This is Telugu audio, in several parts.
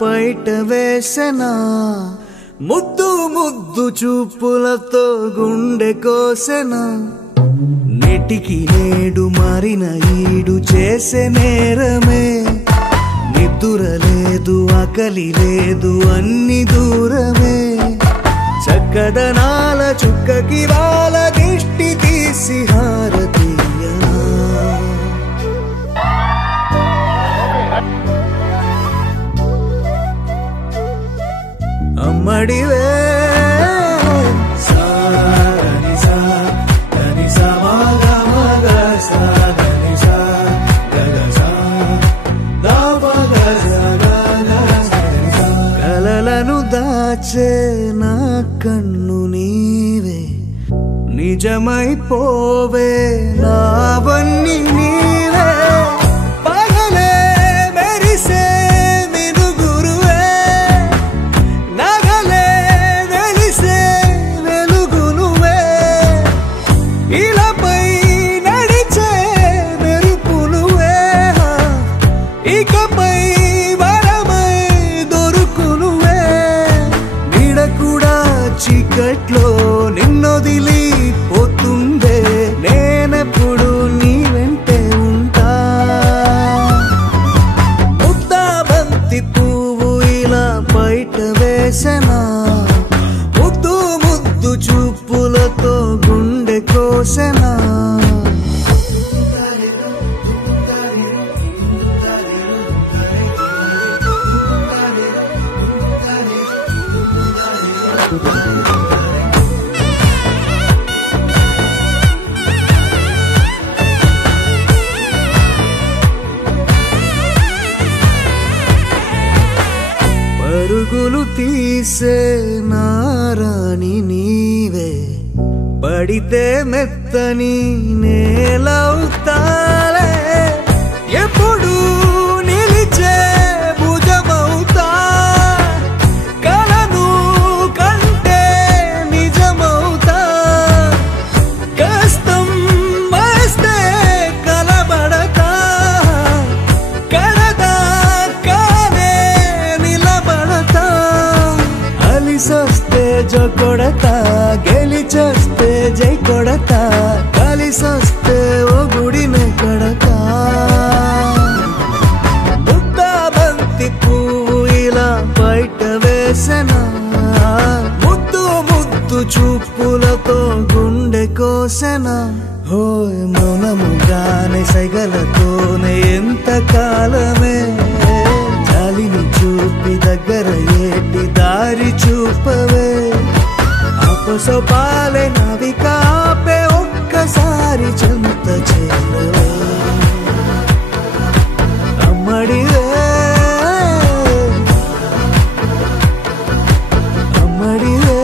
పైట వేసెనా ముద్దు ముద్దు చూపులతో గుండె కోసెనా నెటికి నేడు మారిన ఈడు చేసే నేరమే నిద్ర లేదు ఆకలి లేదు అన్ని దూరమే చక్కదనాల చుక్కకి వాళ్ళ దిష్టి తీసి హారతీయనా అమ్మడివే కలలను దాచే నా కన్ను నీవే నిజమైపోవే నావన్నీ నీవే పగలే మెరిసే మినుగురువే నగలే వెలిసే వెలుగు నువ్వే ఇలాపై నడిచే మెరుపు నువ్వే ఇకపై వరమై దొరుకు నువ్వే నీడ కూడా చీకట్లో నిన్నొదిలి పోతుందే నేనెప్పుడు నీ వెంటే ఉంటా ముద్దా బంతి పువ్వు ఇలా బయట వేసెనా ముద్దు ముద్దు చూపులతో గుండె కోసెనా పరుగులు తీసే నారాణి నీవే పడితే మెత్తని నేలవుతాలే ఎప్పుడు నిలిచే భుజమవుతా కలను కంటే నిజమవుతా కష్టం వస్తే కలబడతా కడదాకానే నిలబడతా అలిసొస్తే జో కొడతా గెలిచొస్తే జై కొడతా కలిసొస్తే ఓ గుడినే కడతా ముద్దా బంతి పువ్వు ఇలా బయట వేసెనా ముద్దు ముద్దు చూపులతో గుండె కోసెనా హోయ్ మౌనముగానే సైగలతోనే ఎంత కాలమే జాలిని చూపి దగ్గర ఏటి దారి చూపవే అపసొపాలే నావిక ఆపే ఒక్కసారి చెంత చేరవే అమ్మడివే అమ్మడివే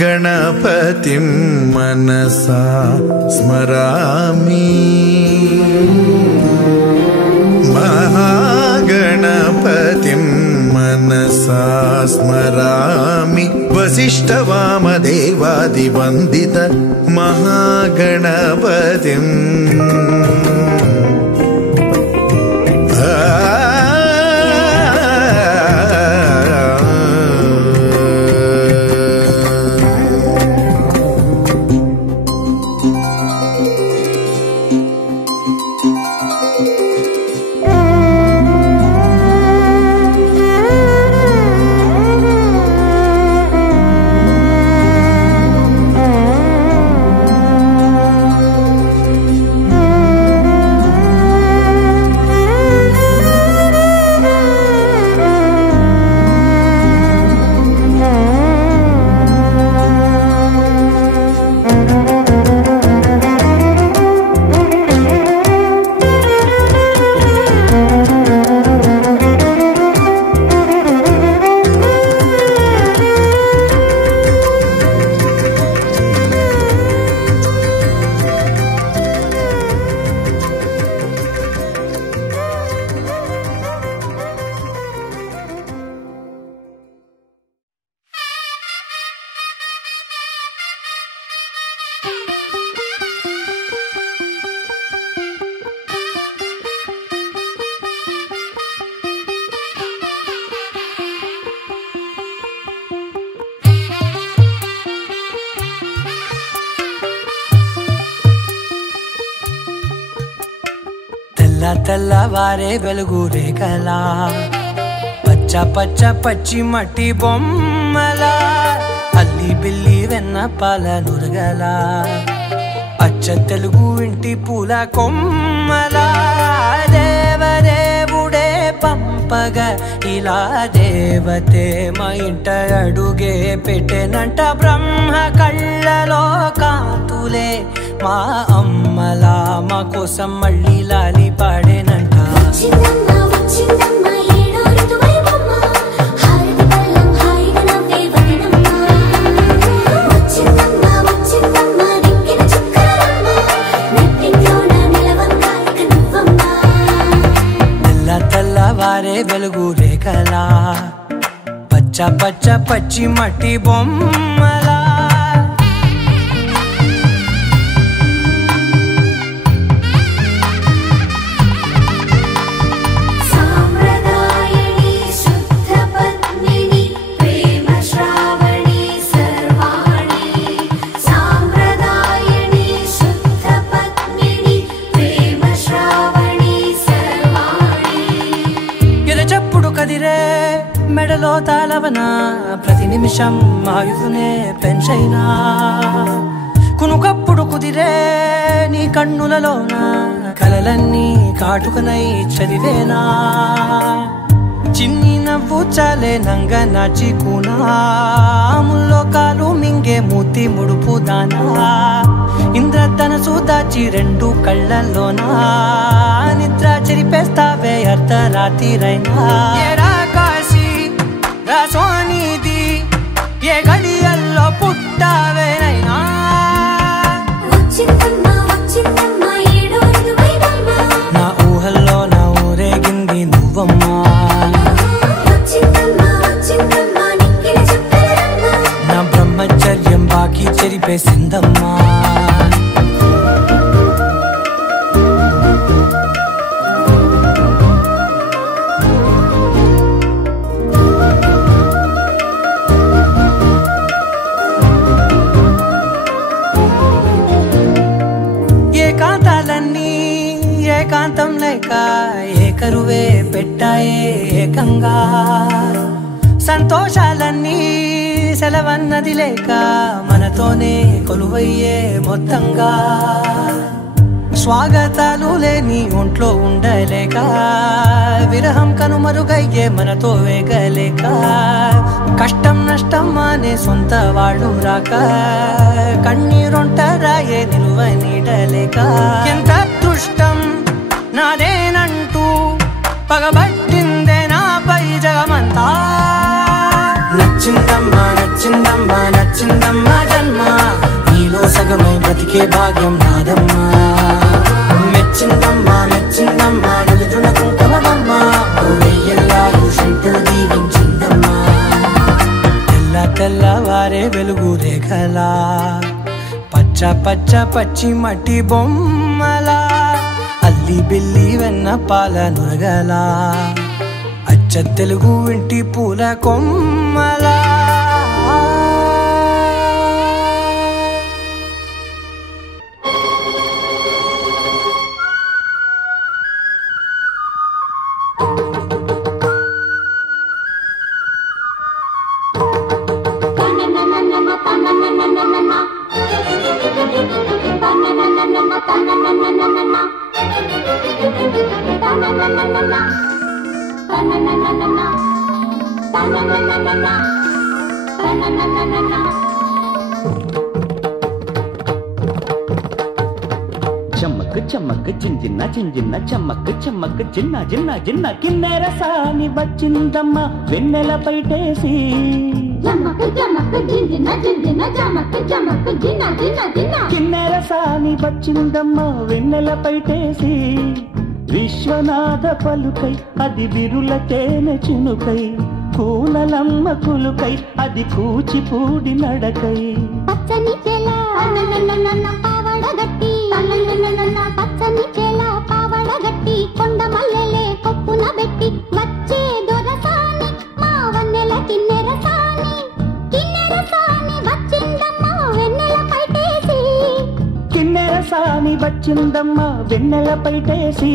महागणपतिं मनसा स्मरामि महागणपतिं मनसा स्मरामि वसिष्ठवामदेवादिवन्दित महागणपतिम् తెల్లవారే వెలుగు రేఖలా పచ్చ పచ్చ పచ్చి మట్టి బొమ్మలా అల్లి బిల్లి వెన్న పాల నురగలా అచ్చ తెలుగు ఇంటి పూల కొమ్మలా దేవదేవుడే పంపగా ఇలా దేవతే మా ఇంట అడుగే పెట్టెనంట బ్రహ్మ కళ్ళలో కాంతులే మా అమ్మలా మా కోసం మళ్ళీ లాలి పాడేనంట తెల్లవారే వెలుగు రేఖలా పచ్చ పచ్చ పచ్చి మట్టి బొమ్మలా కదిరే మెడలో తాళవన ప్రతి నిమిషం ఆయుధునే పెంచైనా కునుకప్పుడు కుదిరే నీ కన్నులలోన కలలన్నీ కాటుకనై చదివేనా చిన్ని నవ్వు చాలే నంగ నాచి కూనాముల్లో కాలు మింగే మూతి ముడుపు దానా ఇంద్రధనసు దాచి రెండు కళ్ళల్లోనా నిద్ర చెరిపేస్తావే అర్ధరాత్రిరైనా ఏరా కాశీ రాసోనిది ఏ గడియల్లో పుట్టావేనైనా నా ఊహల్లో నా ఊరేగింది నువ్వమ్మా నా బ్రహ్మచర్యం బాకీ చెరిపేసిందమ్మా ఏకాంతాలన్నీ ఏకాంతం లేక ఏకరువే పెట్టాయే ఏకంగా సంతోషాలన్నీ సెలవన్నది లేక మనతోనే కొలువయ్యే మొత్తంగా స్వాగతాలు లేని ఒంట్లో ఉండలేక విరహం కనుమరుగయ్యే మనతో వేగలేక కష్టం నష్టం అనే సొంత వాళ్ళు రాక కన్నీరొంటరాయే నిలువ నీడలేక ఎంత అదృష్టం నాదేనంటూ పగబట్టిందే నాపై జగమంతా నచ్చిందమ్మా నచ్చిందమ్మా నచ్చిందమ్మా జన్మ నీలో సగమై బ్రతికే భాగ్యం నాదమ్మా మెచ్చిందమ్మా మెచ్చిందమ్మా నిలుచున కుంకుమమ్మా వెయ్యల్లాలు శంకులు దీవించిందమ్మా తెల్లవారే వెలుగు రేఖలా పచ్చ పచ్చ పచ్చి మట్టి బొమ్మలా అల్లి బిల్లి వెన్న పాల నురగలా అచ్చ తెలుగు ఇంటి పూల కొమ్మలా చమ్మక్ చమ్మక్ చింజిన్న చింజిన్న చమ్మక్ చమ్మక్ చిన్న చిన్న చిన్న కిన్నెర సాని వచ్చిందమ్మ వెన్నెల పైటేసి కిన్నెర సాని వచ్చిందమ్మ వెన్నెల పైటేసి విశ్వనాథ పలుకై అది బిరుల తేనె చినుకై కూనలమ్మ కులుకై అది కూచిపూడి నడకై పచ్చని చెల పావడగట్టి పచ్చని చెల పావడగట్టి కొండ మల్లెలే కొప్పున పెట్టి వచ్చే దొరసాని మా వన్నెల కిన్నెర సాని వచ్చిందమ్మ వెన్నెల పైటేసి కిన్నెర సాని వచ్చిందమ్మ వెన్నెల పైటేసి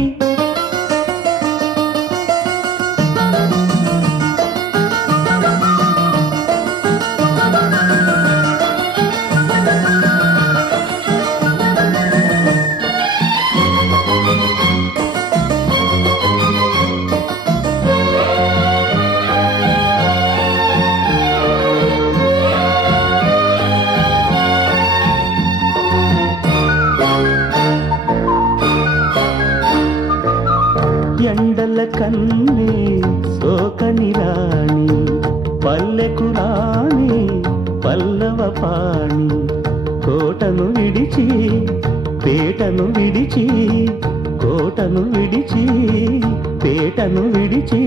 రాణి సోకని రాణి పల్లెకు రాణి పల్లవ పాణి కోటను విడిచి పేటను విడిచి కోటను విడిచి పేటను విడిచి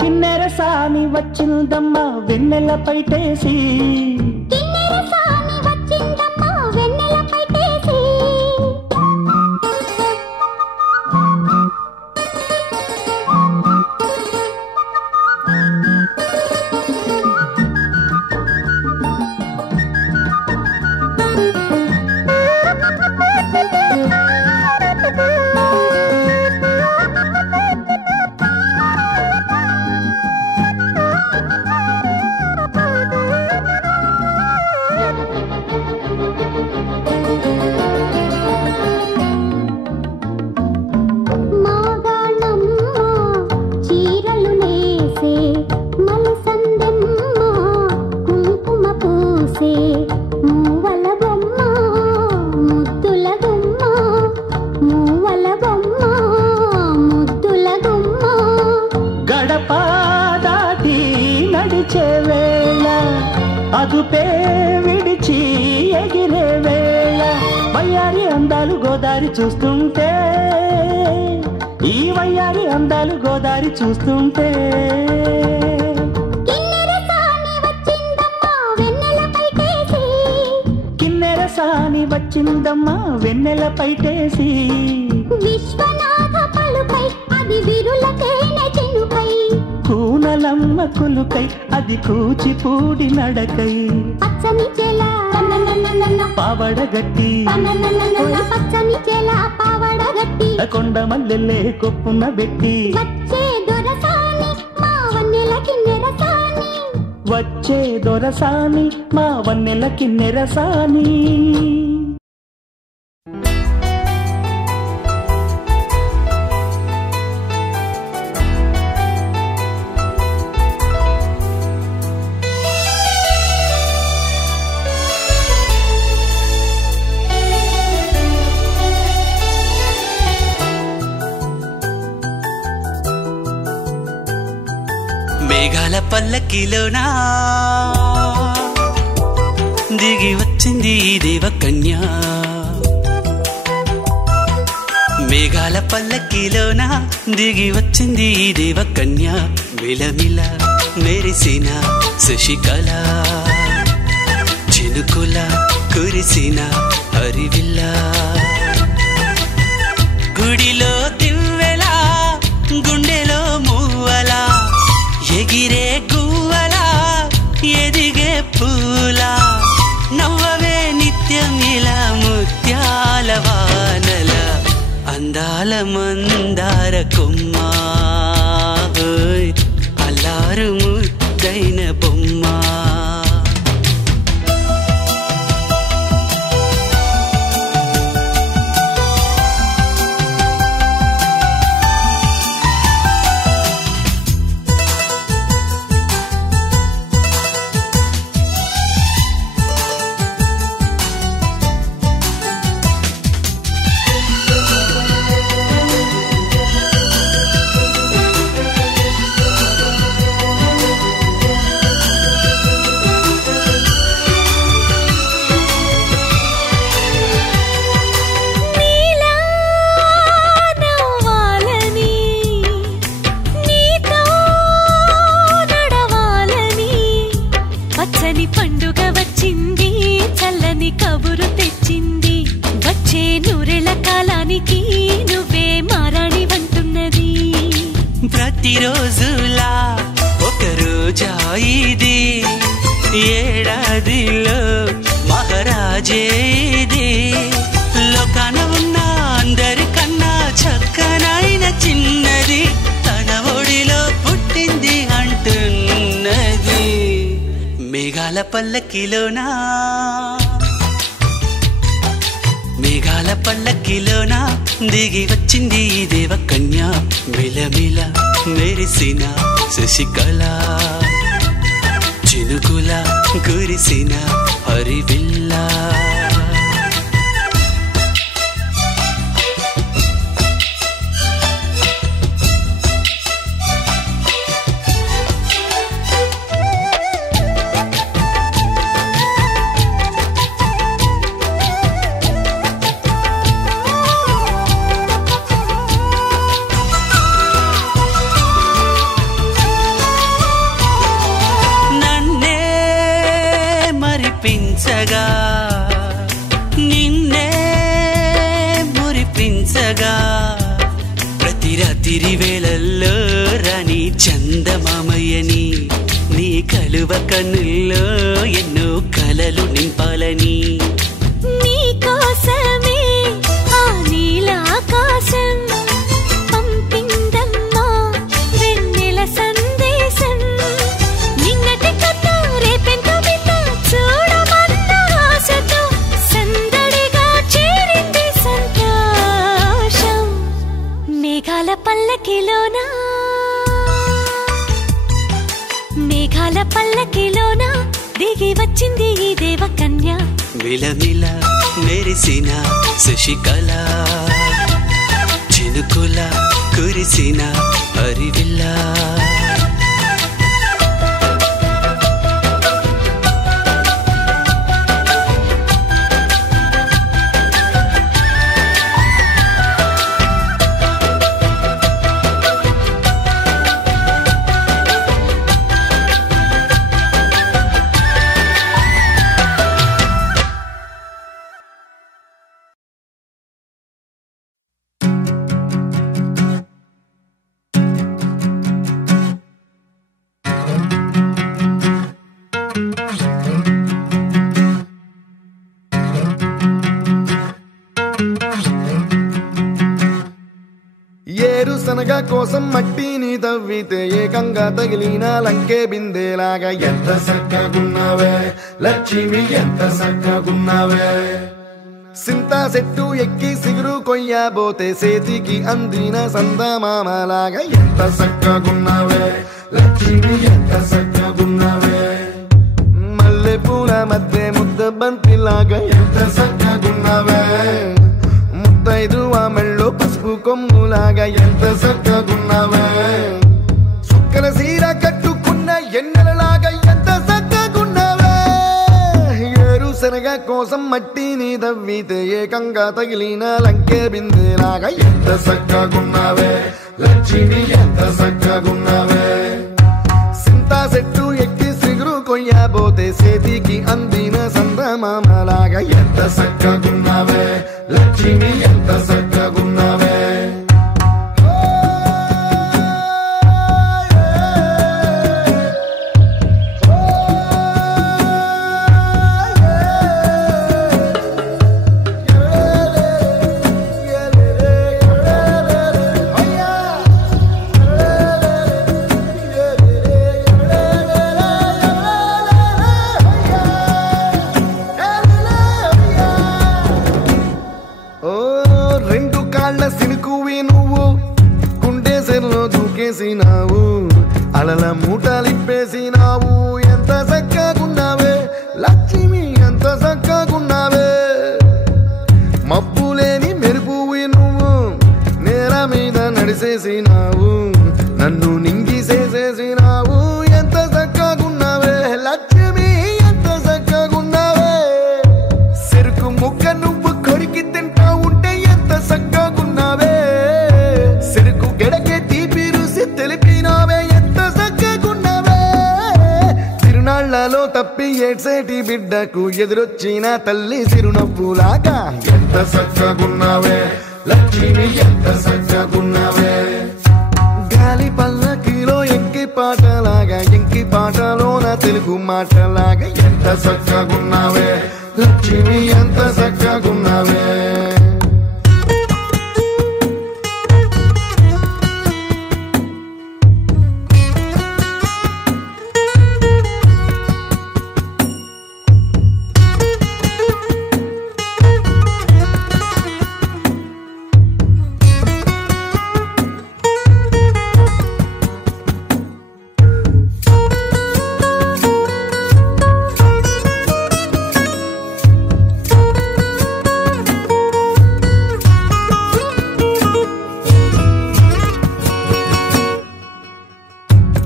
కిన్నెరసాని వచ్చిందమ్మా వెన్నెల పైటేసి అదుపే విడిచి ఎగిరే వేళ వయ్యారి అందాలు గోదారి చూస్తుంటే ఈ వయ్యారి అందాలు గోదారి చూస్తుంటే కిన్నెరసాని వచ్చిందమ్మా వెన్నెల పైటేసి విశ్వనాథ పలుకై అది విరులకైన చినుకై కూనలమ్మ కులుకై అది కూచిపూడి నడకై పచ్చని చెల పావడగట్టి పచ్చని చెల పావడగట్టి కొండ మల్లెల్లే కొప్పున పెట్టి వచ్చే దొరసాని మా వన్నెల కిన్నెరసాని వచ్చే దొరసాని మా వన్నెల కిన్నెరసాని మేఘాల పల్లకిలోనా దిగి వచ్చింది దేవకన్య మేఘాల పల్లకిలోనా దిగి వచ్చింది దేవకన్య మిలమిల మెరిసిన శశికళ చినుకుల కురిసిన హరివిల్ల గుడిలో దివ్వెలా గుండెలో మూవలా ఎగిరే గువ్వలా ఎదిగే పూలా నవ్వవే నిత్యం ఇలా ముత్యాల వానల అందాల మందార కొమ్మ అల్లారు ముద్దైన బొమ్మ ప్రతిరోజులా ఒక రోజా ఇది ఏడాదిలో మహారాజే ఇది లోకాన ఉన్న అందరికన్నా చక్కనైన చిన్నది తన ఒడిలో పుట్టింది అంటున్నది మేఘాల పల్లకిలోనా మేఘ మేఘాల పల్లకిలోన దిగి వచ్చింది ఈ దేవ కన్య మిలమిల మెరిసిన శశికళ చినుకుల కురిసిన హరివిల్లా నిన్నే మురిపించగా ప్రతి రాత్రి వేళల్లో రాణి చందమామయ్యని నీ కలువ కన్నుల్లో ఎన్నో కలలు నింపాలని నీ కోసమే ఆ నీలాకాశం పంపిందమ్మా వెన్నెల సందేశం నిన్నటి కథ రేపెంత బిడ్డ చూడమన్న ఆశతో సందడిగా చేరింది సంతోషం మేఘాల పల్లకిలోన దిగి వచ్చింది ఈ దేవ కన్య మిలమిల మెరిసిన శశికళ చినుకుల కురిసిన హరివిల్లా ఏరుశనగ కోసం మట్టిని తవ్వితే ఏకంగా తగిలిన లంకే బిందేలాగా ఎంత చక్కగున్నావే లక్ష్మి ఎంత చక్కగున్నావే సింతా చెట్టు ఎక్కి సిగురు కొయ్యబోతే చేతికి అందిన సందమామలాగా ఎంత చక్కగున్నావే లక్ష్మి ఎంత చక్కగున్నావే మల్లె పూల మధ్య ముద్ద బంతిలాగా ఎంత చక్కగున్నావే ముద్దైదు మెళ్ళో పసుపు కొమ్ములాగా ఎంత చక్కగున్నావే సుక్కల సీర కట్టుకున్న ఎన్నెలలాగా ఎంత చక్కగున్నావే ఏరుశనగ కోసం మట్టిని తవ్వితే ఏకంగా తగిలిన లంకే బిందేలాగా ఎంత చక్కగున్నావే లక్ష్మి ఎంత చక్కగున్నావే సింతా చెట్టు ఎక్కి సిగురు కొయ్యబోతే చేతికి అందిన సందమామలాగా ఎంత చక్కగున్నావే లక్ష్మి ఎంత చక్కగున్నావే అలల మూటలిప్పేసినావు ఎంత చక్కగున్నావే లక్ష్మి ఎంత చక్కగున్నావే మబ్బులేని మెరుపువి నువ్వు నేల మీద నడిసేసినావు నన్ను నింగిసేసేసినావు ఎంత చక్కగున్నావే లక్ష్మి ఎంత చక్కగున్నావే చెరుకు ముక్క నువ్వు కొరికి తింటా ఉంటే ఎంత చక్కగున్నావే చెరుకు గెడకే తీపి రుసి తెలిపినావే ఎంత చక్కగున్నావే తిరునాళ్లలో తప్పి ఏడ్సేటి బిడ్డకు ఎదురొచ్చిన తల్లి చిరునవ్వులాగా ఎంత చక్కగున్నావే లక్ష్మి ఎంత చక్కగున్నావే గాలి పల్లకిలో ఎంకి పాటలాగా ఎంకి పాటలోన తెలుగు మాటలాగా ఎంత చక్కగున్నావే లక్ష్మి ఎంత చక్కగున్నావే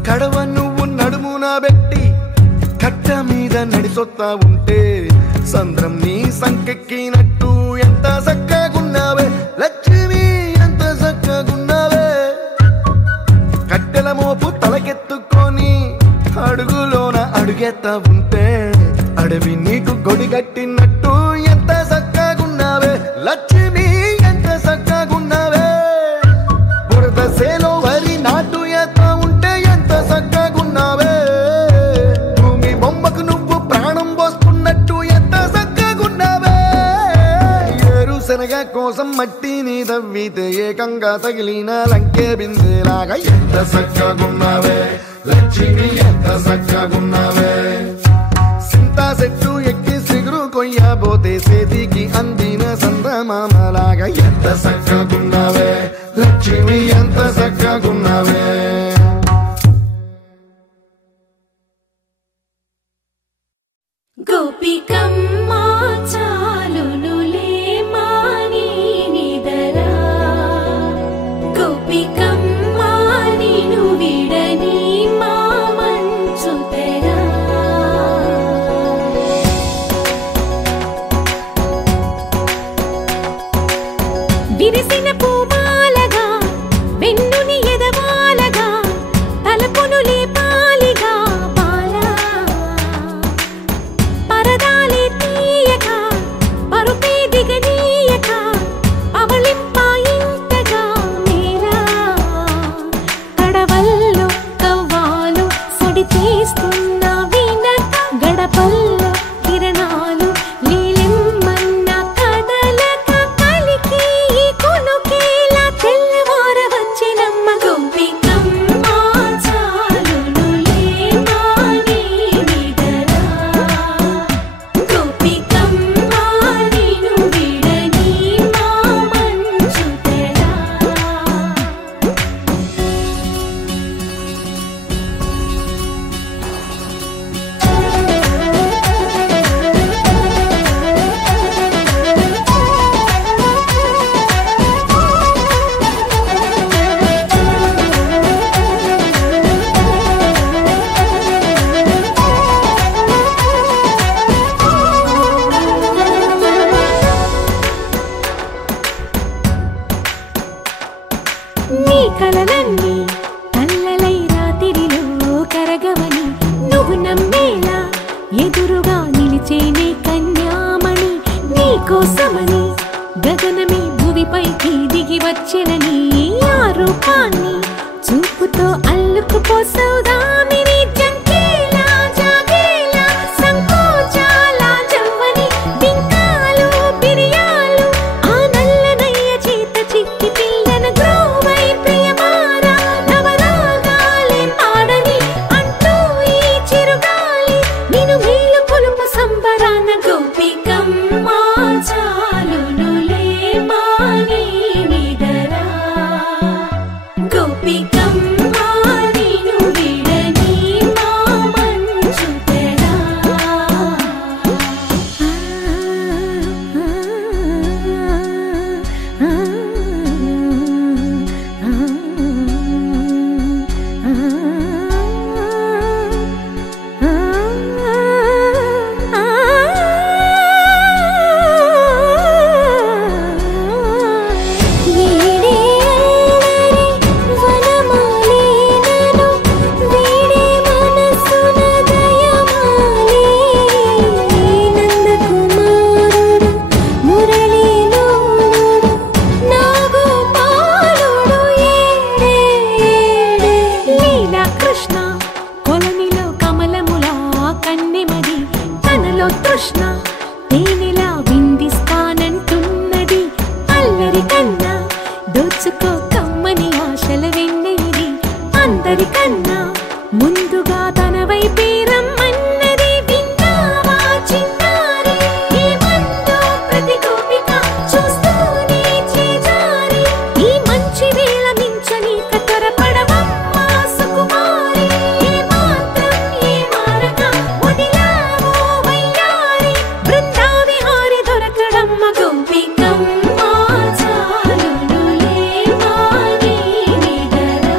కడవ నువ్వు నడుమున పెట్టి కట్ట మీద నడిసొత్తా ఉంటే సంద్రం నీ సంకెక్కినట్టు ఎంత చక్కగున్నావే లక్ష్మి, ఎంత చక్కగున్నావే. కట్టెల మోపు తలకెత్తుకొని అడుగులోన అడుగెత్తా ఉంటే అడవి నీకు గొడిగట్టినట్టు ఎంత చక్కగున్నావే లక్ష్మి, ఎంత చక్కగున్నావే. బురద సేలో వరి నాటు ఎత్తా ఉంటే ఎంత చక్కగున్నావే. భూమి బొమ్మకు నువ్వు ప్రాణం పోసుకున్నట్టు ఎంత చక్కగున్నావే. ఏరుశనగ కోసం మట్టిని తవ్వితే ఏకంగా తగిలిన లంకే బిందెలాగా ఎంత చక్కగున్నావే లక్ష్మి, ఎంత చక్కగున్నావే. సింతా చెట్టు ఎక్కి సిగురు కొయ్యబోతే చేతికి అందిన సందమామలాగా ఎంత చక్కగున్నావే లక్ష్మి, ఎంత చక్కగున్నావే. గోపికమ్మ చాలునులే మాని నిదరా, గోపికమ్మ నిను విడని మా మంచు తెరా. విరిసిన పూమాలగా వెన్నుని ఎదవాలగా తలపును లేపాలిగా బాలా, పరదాలే తీయక పరుపే దిగనీయక అవళింపాయింతగా మేరా. కడవల్లో కవ్వాలు సడి చేస్తున్న వినక గడపల్లో కిరణాలు నీలిమ్మన్న కదలక కలికి కొనుకేలా తెల్లవార వచ్చినమ్మ. గోపికమ్మ చాలునులే మాని నిదరా, గోపికమ్మ నిను విడని మా మంచు తెరా. నీ కలలన్నీ కల్లలై రాత్రిలో కరగవని నువ్వు నమ్మేలా ఎదురుగా నిలిచేనే కన్యామణి. నీ కోసమని గగనమే భువిపైకి దిగి వచ్చెనని ఆ రూపాన్ని చూపుతో అల్లుకుపోసౌదామిని. జంకేలా జాగేలా సంకోచాల జవ్వని బింకాలు బిరియాలు ఆ నల్లనయ్య చేత చిక్కి పిల్లన గ్రోవై ప్రియమారా నవరాగాలే పాడని అంటూ ఈ చిరుగాలి నిన్ను మేలు కొలుపు సంబరాన. గోపికమ్మ చాలునులే మాని నిదరా, గోపికమ్మ నిను విడని మా మంచు తెరా. వీడే అల్లరి వనమాలినను, వీడే మనసున దయమాలి. నందకుమారుడు మురళీలోనుడు నాగోపాలుడు ఏడే ఏడే. లీలా కృష్ణ కొలనిలో కమలములా కన్నెమది తనలో తృష్ణ తేనెలా విందిస్తానంటున్నది. అల్లరి కన్నా దోచుకో కమ్మని ఆశల వెన్నెలిది. అందరికన్నా ముందుగా తన వైపే రమ్మన్నది. విన్నావా చిన్నారి ఏమందో ప్రతి గోపిక చూస్తూనే చేజారి. ఈ మంచి వేళ మించని కతరపడవమ్మ సుకుమారి. ఏ మాత్రం ఏ మారక వదిలావో వయ్యారి. బృందావిహారి దొరకడమ్మ. గోపికమ్మ చాలునులే మాని నిదరా,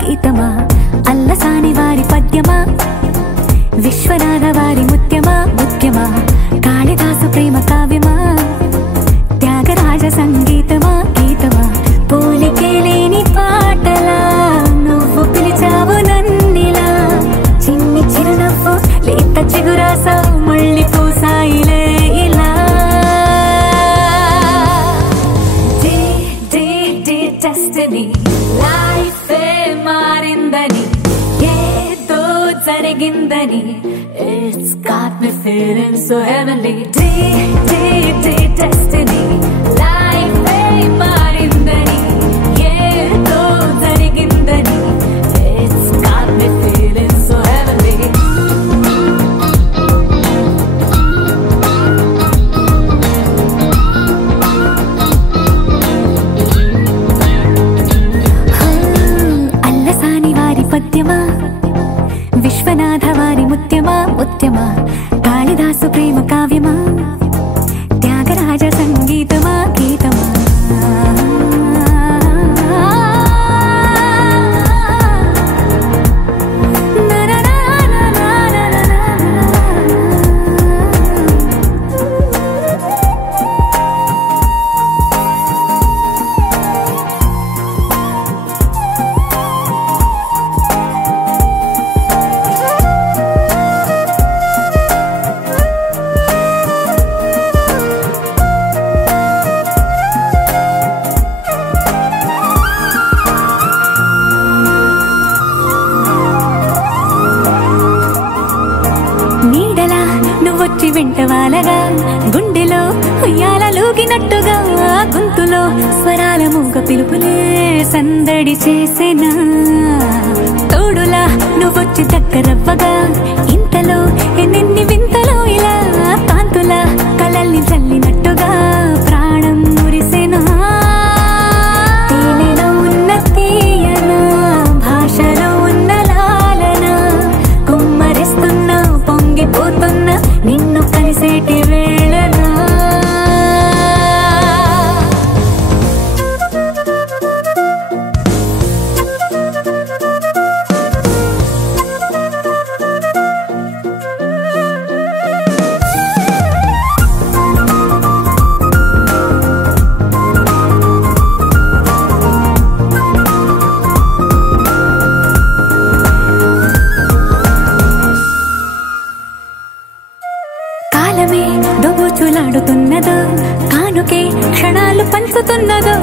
గీతమా అల్లసాని వారి పద్యమా విశ్వనాథ వారి ముత్యమా ముత్యమా కాళిదాసు ప్రేమ కావ్యమా త్యాగరాజ సంగీతమా గీతమా పోలికే లేని పాటలా నువ్వు పిలిచావు నన్నిలా చిన్ని చిరునవ్వు లేత చిగురాసావు మళ్ళీ పూసాయిలే ఇలా డెస్టినీ లైఫ్ మారిందని ఏదో జరిగిందని It's got me feeling so heavenly destiny life మారిందని ఏదో జరిగిందని It's got me feeling so heavenly Allasani వారి పద్యమా విశ్వనాథ వారి ముత్యమా ముత్యమా కాళిదాసు ప్రేమ కావ్యమా త్యాగరాజ సంగీతమా గీతమా వెంటవాలగా గుండెలో ఉయ్యాలూగినట్టుగా గొంతులో స్వరాల మూగ పిలుపులే సందడి చేసేనా తోడులా నువ్వొచ్చి దగ్గరవ్వగా ఇంతలో ఎన్నెన్ని వింతలో ఇలా కాంతులా కలల్ని చల్లినట్టుగా ప్రాణం మురిసేనా తేనెలో ఉన్న తీయన భాషలో ఉన్న లాలన కుమ్మరిస్తున్నా పొంగిపోతున్నా నిన్ను కలిసేటి వేళనా దోబూచులాడుతున్నదో కానుకే క్షణాలు పంచుతున్నదో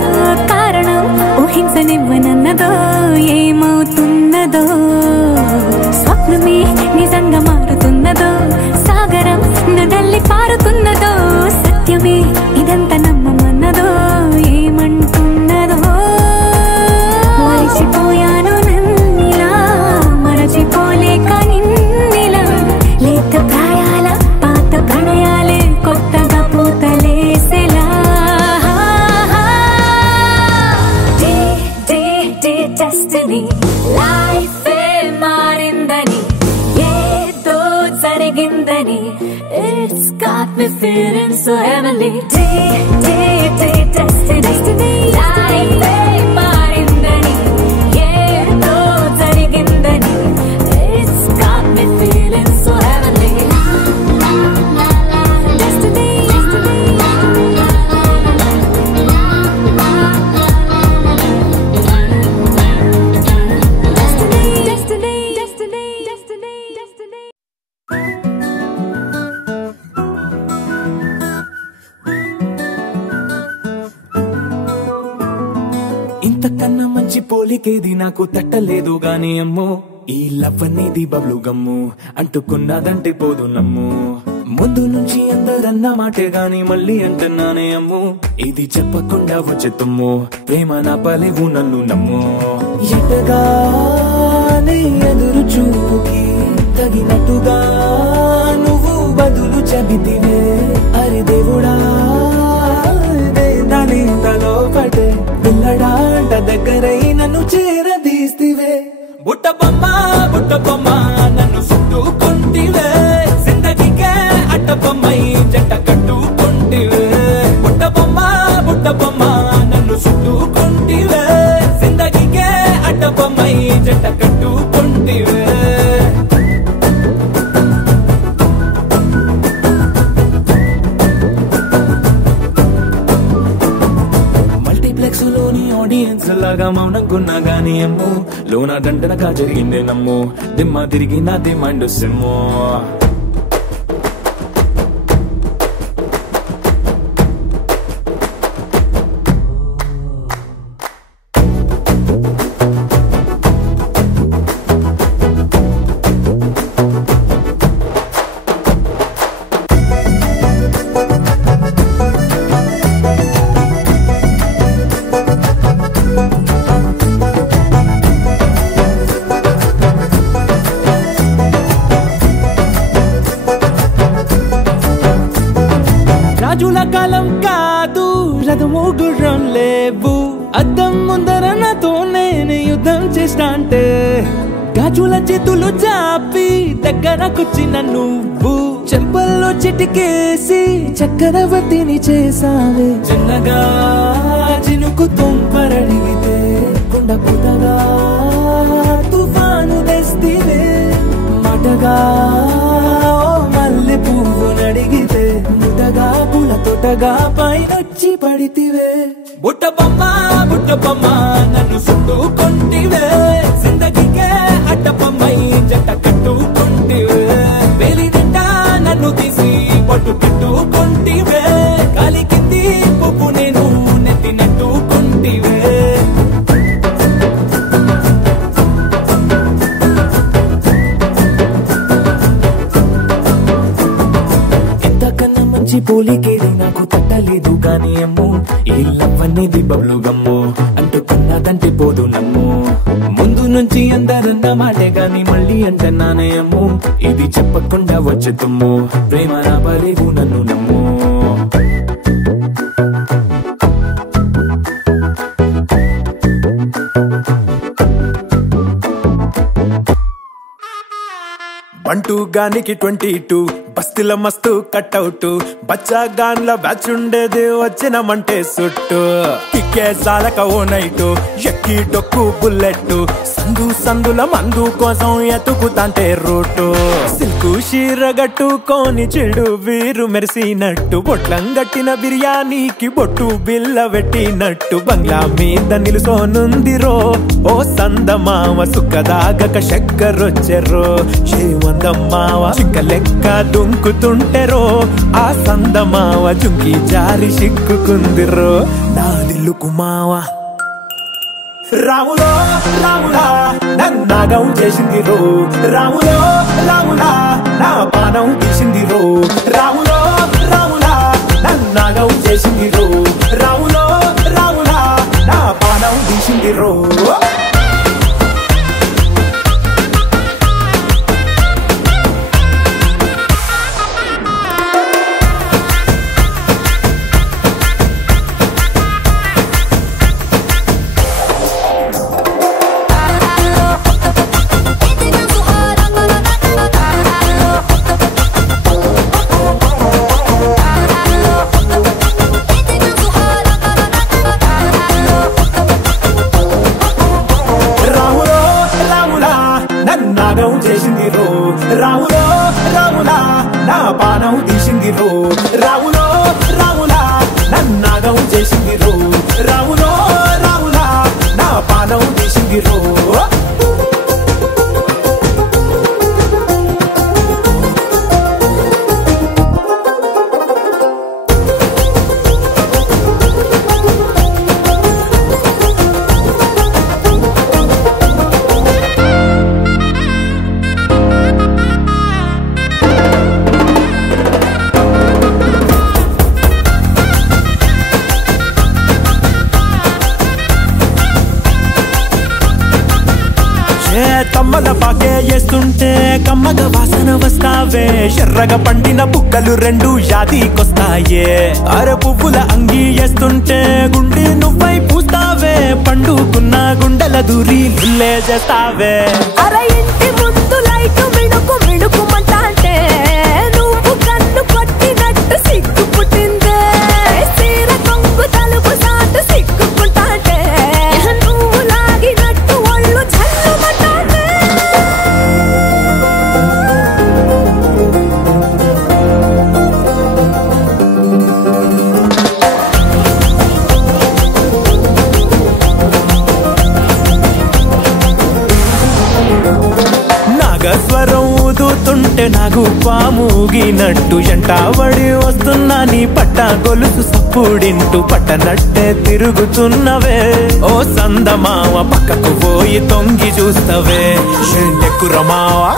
కారణం ఊహించనివ్వనన్నదో ఏమవుతున్నదో స్వప్నమే నిజంగా మారుతున్నదో సాగరం నడల్లి పారుతున్నదో సత్యమే ఇదంతా నమ్మమన్నదో ఏమంటున్నదో మరిచిపోయాను నన్నిలా మరచిపోలేక నిన్నిలా లేత ప్రాయాల పాత ప్రణయాలే కొత్తగా పూతలేసేలా డెస్టినీ లైఫ్ మారిందని ఏదో జరిగిందని It's got me feeling so heavenly destiny life మారిందని ఏదో జరిగిందని It's got me feeling so heavenly ఇంతకన్నా మంచి పోలికేది నాకు తట్టలేదు గాని అమ్మో ఈ లవ్ అనేది బబ్లు గమ్ము అంటుకున్నదంటే పోదు నమ్ము ముందు నుంచి అందరన్న మాటే గాని మళ్ళీ అంటున్నానే అమ్ము ఇది చెప్పకుండా వచ్చే తుమ్ము ప్రేమ నా పలేవు నన్ను నమ్ము ఎటగానే ఎదురు చూపుకి తగినట్టుగా నువ్వు బదులు చెబితివే అరి దేవుడా దాని తలో పటే పిల్లడాంట దగ్గరై నన్ను చేరదీస్తివే బుట్ట బొమ్మ నన్ను చుట్టుకుంటివే జిందగీకే అట్ట బొమ్మై జంట కట్టుకుంటివే బుట్ట బొమ్మ నన్ను చుట్టుకుంటివే జిందగీకే అట్ట బొమ్మై జంట కట్టుకుంటివే మల్టీప్లెక్స్ లోని ఆడియన్స్ లాగా మౌనంకున్నా గానీ అమ్ము లోన దండనగా జరిగిందే నమ్ము దిమ్మ తిరిగి నా దిమ్మండు సిమ్ము రాజుల కాలం కాదు రథము గుర్రం లేవు అద్దం ముందర నాతో నేను యుద్ధం చేస్తా అంటే గాజుల చేతులు చాపి దగ్గరకొచ్చిన నువ్వు చెంపల్లో చిటికేసి చక్రవర్తిని చేసావే చిన్నగా చినుకు తుంపరడిగితే కుండ పుటగా తుఫాను తెస్తివే మాటగా మల్లె పువ్వు నడిగితే ముటగా పుల తోటగా పైనొచ్చి పడితివే బుట్టబొమ్మ నన్ను చుట్టుకుంటివే జిందగీకే అడ్డబొమ్మై జంట కట్టుకుంటివే వేలి నిండా నన్ను తీసి పట్టు పెట్టుకుంటివే కాలి కింది పువ్వు నేను నెత్తినట్టుకుంటివే పోలికేది నాకు తట్టలేదు కానీ అమ్ము ఈ లవ్ అనేది బబ్లు గమ్ము అంటుకున్నదంటే పోదు నమ్ము ముందు నుంచి అందరన్న మాటే గాని మళ్ళీ అంటున్నానే అమ్ము ఇది చెప్పకుండా వచ్చే తుమ్ము ప్రేమ నా బలేవు నన్ను నమ్ము బంటూ గానికి 22 బస్తిల మస్తు కట్అవుట్ బచ్చా గాన్ల బ్యాచ్ ఉండేది వచ్చినమంటే సుట్టు కిక్కే సాలక ఓ నైటు ఎక్కి డొక్కు బుల్లెట్ సందుల మందు కోసం ఎతుకుతాంటే రూటు సిల్కు షీరగట్టుకోని చెడు వీరు మెరిసినట్టు బొట్లం గట్టిన బిర్యానీకి బొట్టు బిల్ల పెట్టినట్టు బంగ్లా మీద నిలుసోనుందిరో ఓ సందమావ సుఖదాగక చక్కరొచ్చెరో చేమందమ్మావ చిక్క లెక్క దుంకుతుంటెరో ఆ సందమావ జుంకి జారి సిక్కుకుందిరో నా దిల్లుకు మావ రాములో రాములా నన్నాగం చేసిందిరో రాములో రాములా నా పానం తీసిందిరో రాములో రాములా నన్నాగం చేసిందిరో రాములో రాములా నా పానం తీసిందిరో రాములో రాములా నా పానం తీసిందిరో రాములో రాములా నన్నాగం చేసిందిరో రాములో రాములా నా పానం తీసిందిరో తమ్మల పాకే వేస్తుంటే కమ్మగ వాసన వస్తావే ఎర్రగా పండిన బుక్కలు రెండు యాదికొస్తాయే అర పువ్వుల అంగి వేస్తుంటే గుండె నువ్వై పూస్తావే పండుకున్న గుండెల దూరి లుల్లే చేస్తావే అర ఇంటి ముందు లైట్ మిడుకు మిడుకుమంటే నువ్వు కన్ను కొట్టినట్టు సిగ్గు పుట్టిందే సీర కొంగు తలుపు సాటు సిగ్గుకుంటాంటే నువ్వు లాగినట్టు ఒళ్ళు చల్లుమంటే మూగినట్టు ఎంటాబడి వస్తున్నా నీ పట్ట గొలుసు సప్పుడింటూ పట్టనట్టే తిరుగుతున్నవే ఓ సందమావ పక్కకు పోయి తొంగి చూస్తవే షెండెక్కురమావా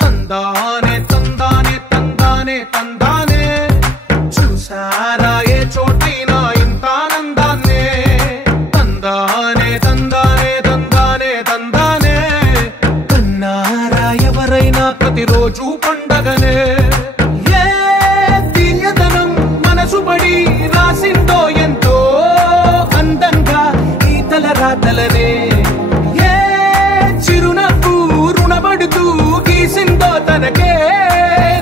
తందానే తందానే తందానే తందానే చూసారా ఏ చోటైనా ఇంత ఆనందాన్నే తందానే తందానే తందానే తందానే కన్నారా ఎవరైనా ప్రతిరోజు పండగనే ఏ తీయదనం మనసు పడి రాసిందో ఎంతో అందంగా ఈ తల రాతలనే ఏ చిరునవ్వు రుణపడుతూ గీసిందో తనకే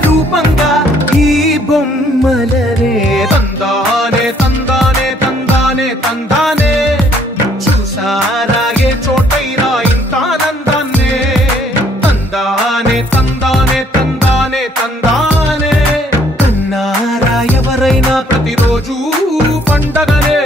రూపంగా ఈ బొమ్మలనే తందానే తందానే తందానే తందానే చూసారా ఏ చోటైనా ఇంత ఆనందాన్నే తందానే తందానే తందానే తందానే కన్నారా ఎవరైనా ప్రతిరోజు పండగనే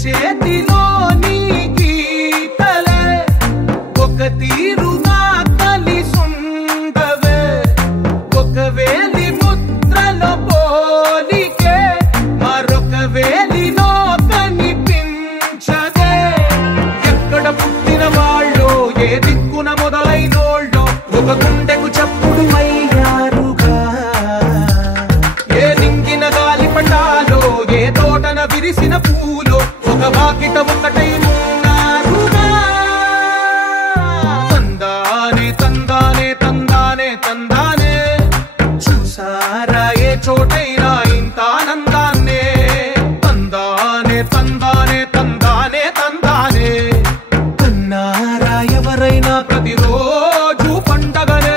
చేతిలోని గీతలే ఒక తీరుగా కలిసుండవే ఒక వేలి ముద్రలో పోలికే మరొక వేలిలో కనిపించదే ఎక్కడ పుట్టిన వాళ్ళో ఏ దిక్కున మొదలైనోళ్ళో ఒక గుండెకు చప్పుడు అయ్యారుగా ఏ దింగిన గాలి పటాలో ఏ తోటన విరిసిన పూలో ఒక వాకిట ఒకటై ఉన్నారుగా తందానే తందానే తందానే తందానే చూసారా ఏ చోటైనా ఇంత ఆనందాన్నే తందానే తందానే తందానే తందానే కన్నారా ఎవరైనా ప్రతిరోజు పండగనే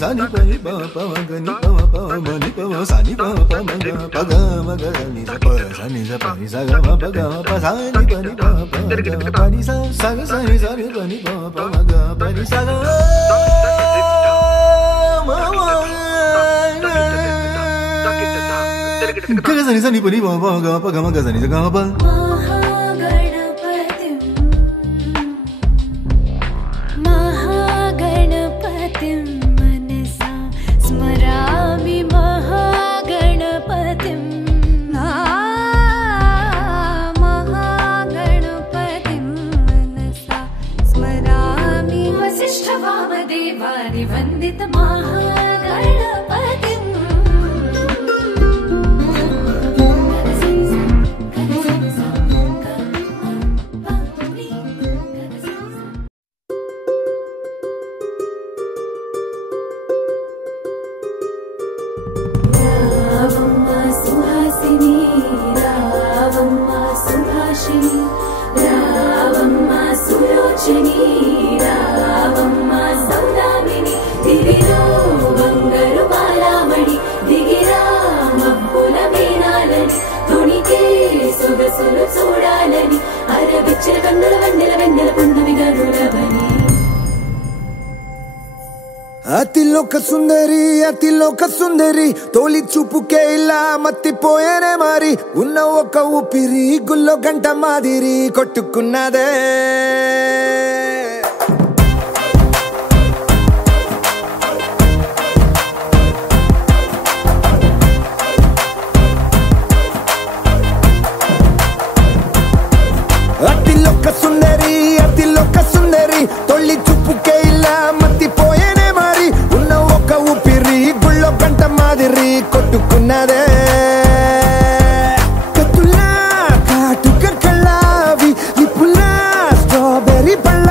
సని పని గని మని సని మగ పగ మగ ని సని పని సగ పగ సని పని పని సగ సని సని పని మగ పని సగ గగ సని సని పని పగ మగ సని సగ ప వందిత మహాగణపతిం రావమ్మ సుహాసిని రావమ్మ సుభాషిణి రావమ్మ సులోచని రావమ్మ సౌదామిని దిగిరా బంగారు బాలామణి దిగిరా మబ్బుల మేనాలని తుణికే సొగసులు చూడాలని అరవిచ్చిన కన్నుల వెన్నెల వెన్నెల పున్నమి గరుడవని అతిలోక సుందరి తోలి చూపుకే ఇలా మత్తిపోయేనే మారి ఉన్న ఒక ఊపిరి గుల్లో గంట మాదిరి కొట్టుకున్నదే అతిలోక సుందరి తొలి చూపుకే ఇలా మత్తిపోయేనే మారి ఉన్న ఒక ఊపిరి గుళ్ళో గంట మాదిరి కొట్టుకున్నదే కత్తులా కాటుక కళ్ళావి నిప్పులా స్ట్రాబెర్రీ పళ్ళ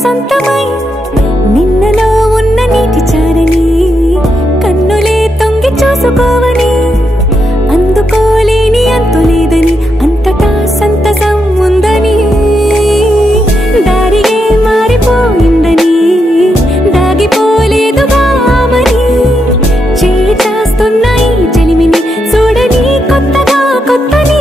సొంతమై నిన్నలో ఉన్న నీటి చారని కన్నులే తొంగి చూసుకోవని అందుకోలేని అంతులేదని అంతటా సంతసం ఉందని దారిగే మారిపోయిందని దాగిపోలేదుగా ఆమని చేస్తాస్తున్నాయి జలిమిని చూడని కొత్తగా కొత్తని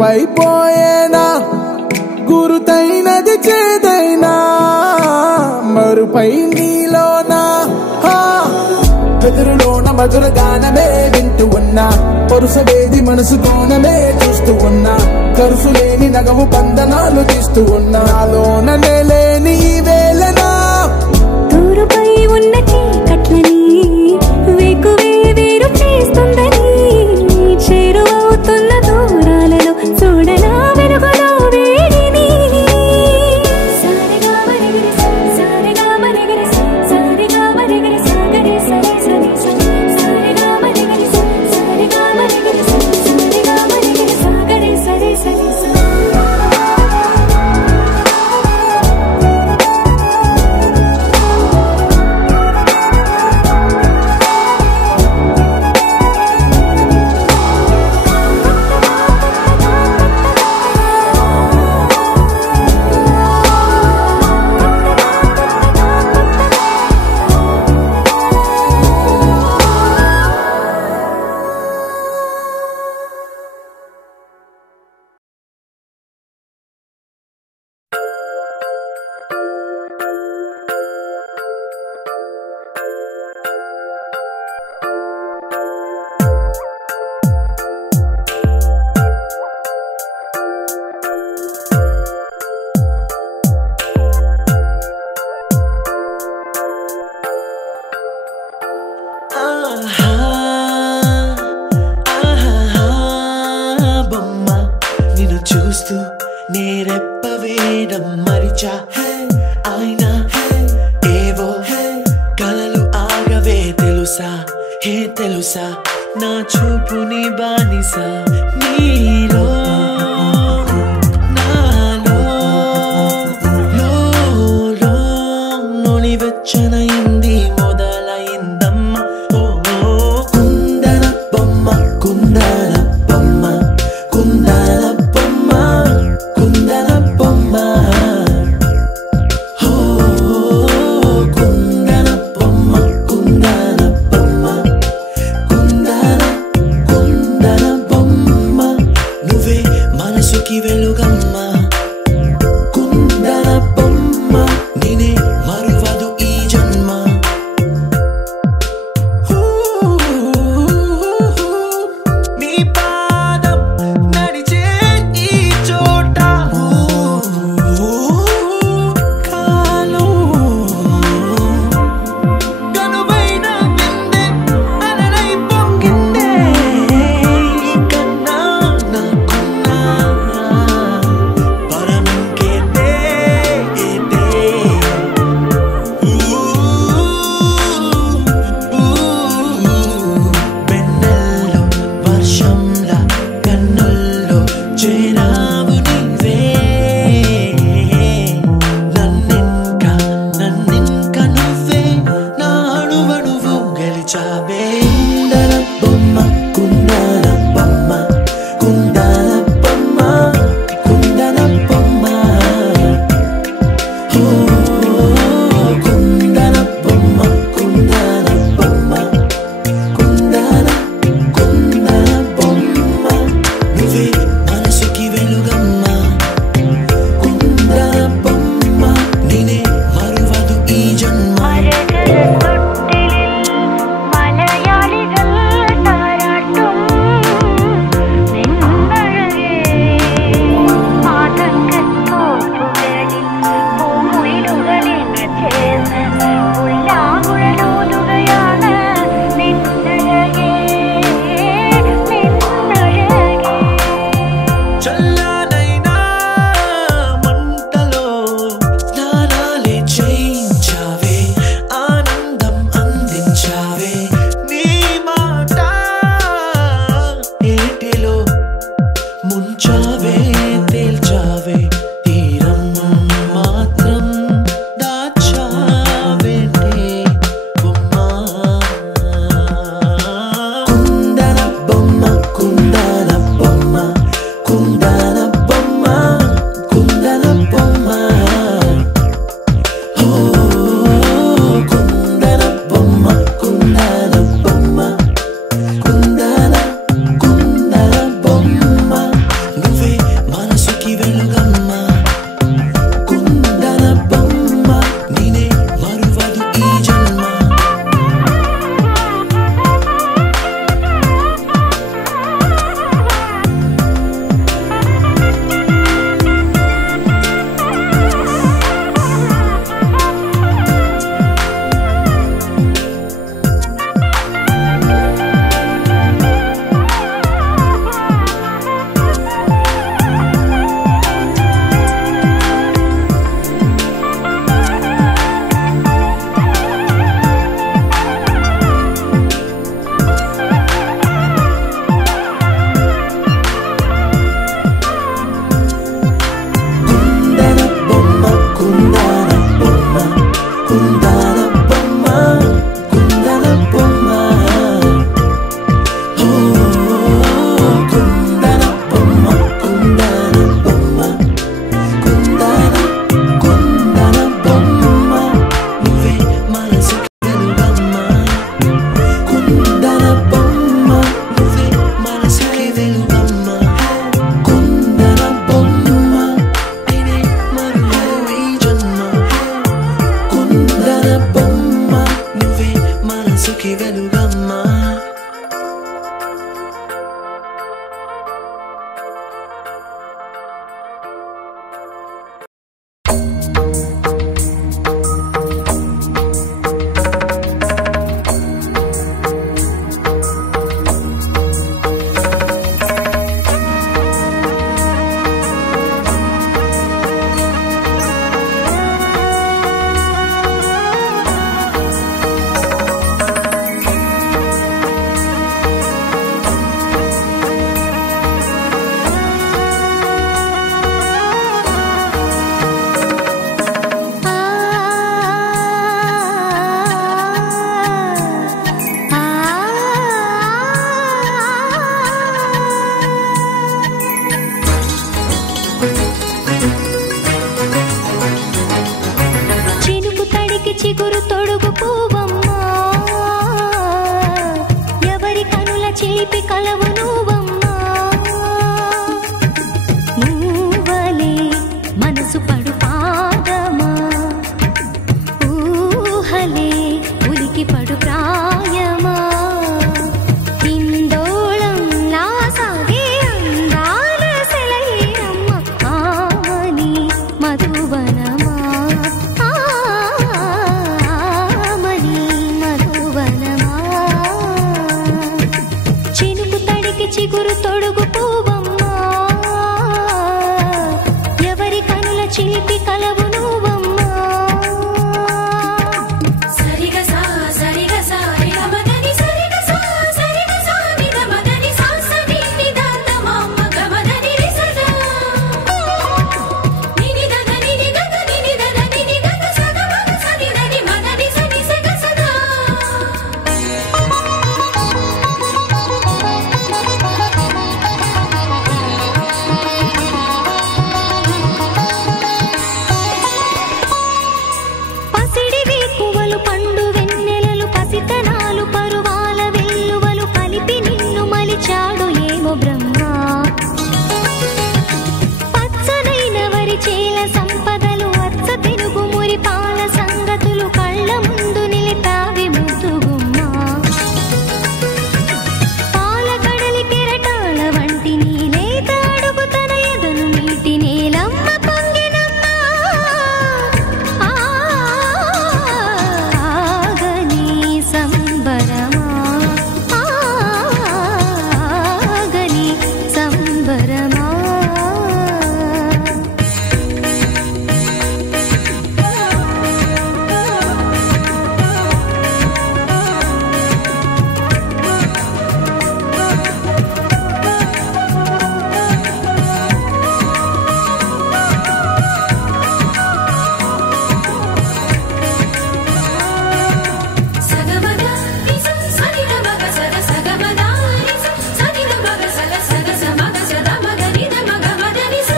పైపోయేనా గురుతైనది చేదైనా మరుపై నీలోనా వెదురులోన మధుర గానమే వింటూ ఉన్నా పరుసవేది మనసు కోణమే చూస్తూ ఉన్నా కరుసు లేని నగవు బంధనాలు తీస్తూ ఉన్నా లోన లేని ఈ వేళనా దూరుపై ఉన్న చీకట్లని వేకువే వేరు చేస్తుందని చేరువవుతున్న దూరాలలో చూడనా వెలుగులో వేడిని సారిగా మరిగిరి సారిగా మరిగిరి సారిగా మరిగిరి సాగరి సరి సరి సారిగా మరిగిరి సారిగా మరిగిరి సారిగా మరిగిరి సాగరి సరి సరి చూస్తూ నేరెప్పవేయడం మరిచా అయినా ఏవో కలలు ఆగవే తెలుసా హే తెలుసా నా చూపుని బానిసా నీలో నాలో లో నొలి వెచ్చనైంది మొదలైందమ్మ ఓ కుందన బొమ్మ కుందన బొమ్మ కుందన బొమ్మ కుందన బొమ్మ ఓ కుందన బొమ్మ కుందన బొమ్మ కుందన బొమ్మ నువ్వే చిగురు తొడుగు పువ్వమ్మా ఎవరి కనుల చిలిపి కలవు నువ్వమ్మా నువ్వలే మనసు పడు పాదమా ఊహలే ఉలికి పడు ప్రాయమా హిందోళం నా సాగే అందాల సెలయేరమ్మ ఆమని మధువనమా ఆమని మధువనమా చినుకు తడికి చిగురు తొడుగు పువ్వమ్మా ఎవరి కనుల చిలిపి కలవు నువ్వమ్మా సరిగ సా సరిగ సా రిగ మదని సరిగ సా సరిగ సా నిద మదని సా సని నిదాత మమ్మ గమదని రిసదా నిని దద నిని గద నిని దద నిని గద సగ మగ సని దని మదని సని సగ సదా పసిడి వేకువలు పండు వెన్నెలలు పసితనాలు పరువాల వెల్లువలు కలిపి నిన్ను మలిచాడు ఏమో బ్రహ్మ పచ్చనైన వరి చేల సంపదలు అచ్చ తెలుగు మురి పాల సంగతులు కళ్ళ ముందు నిలిపావి ముద్దుగుమ్మ పాల కడలి కెరటాల వంటి నీలేత అడుగు తన ఎదను మీటి నేలమ్మ పొంగినమ్మ ఆగని సంబరమా ఆగని సంబరమా సగమగ నిస సనిద మగ సగ సగమగ నిస సనిద మగ సగ సగ సమగ సద మగ నిద మగ మగ నిస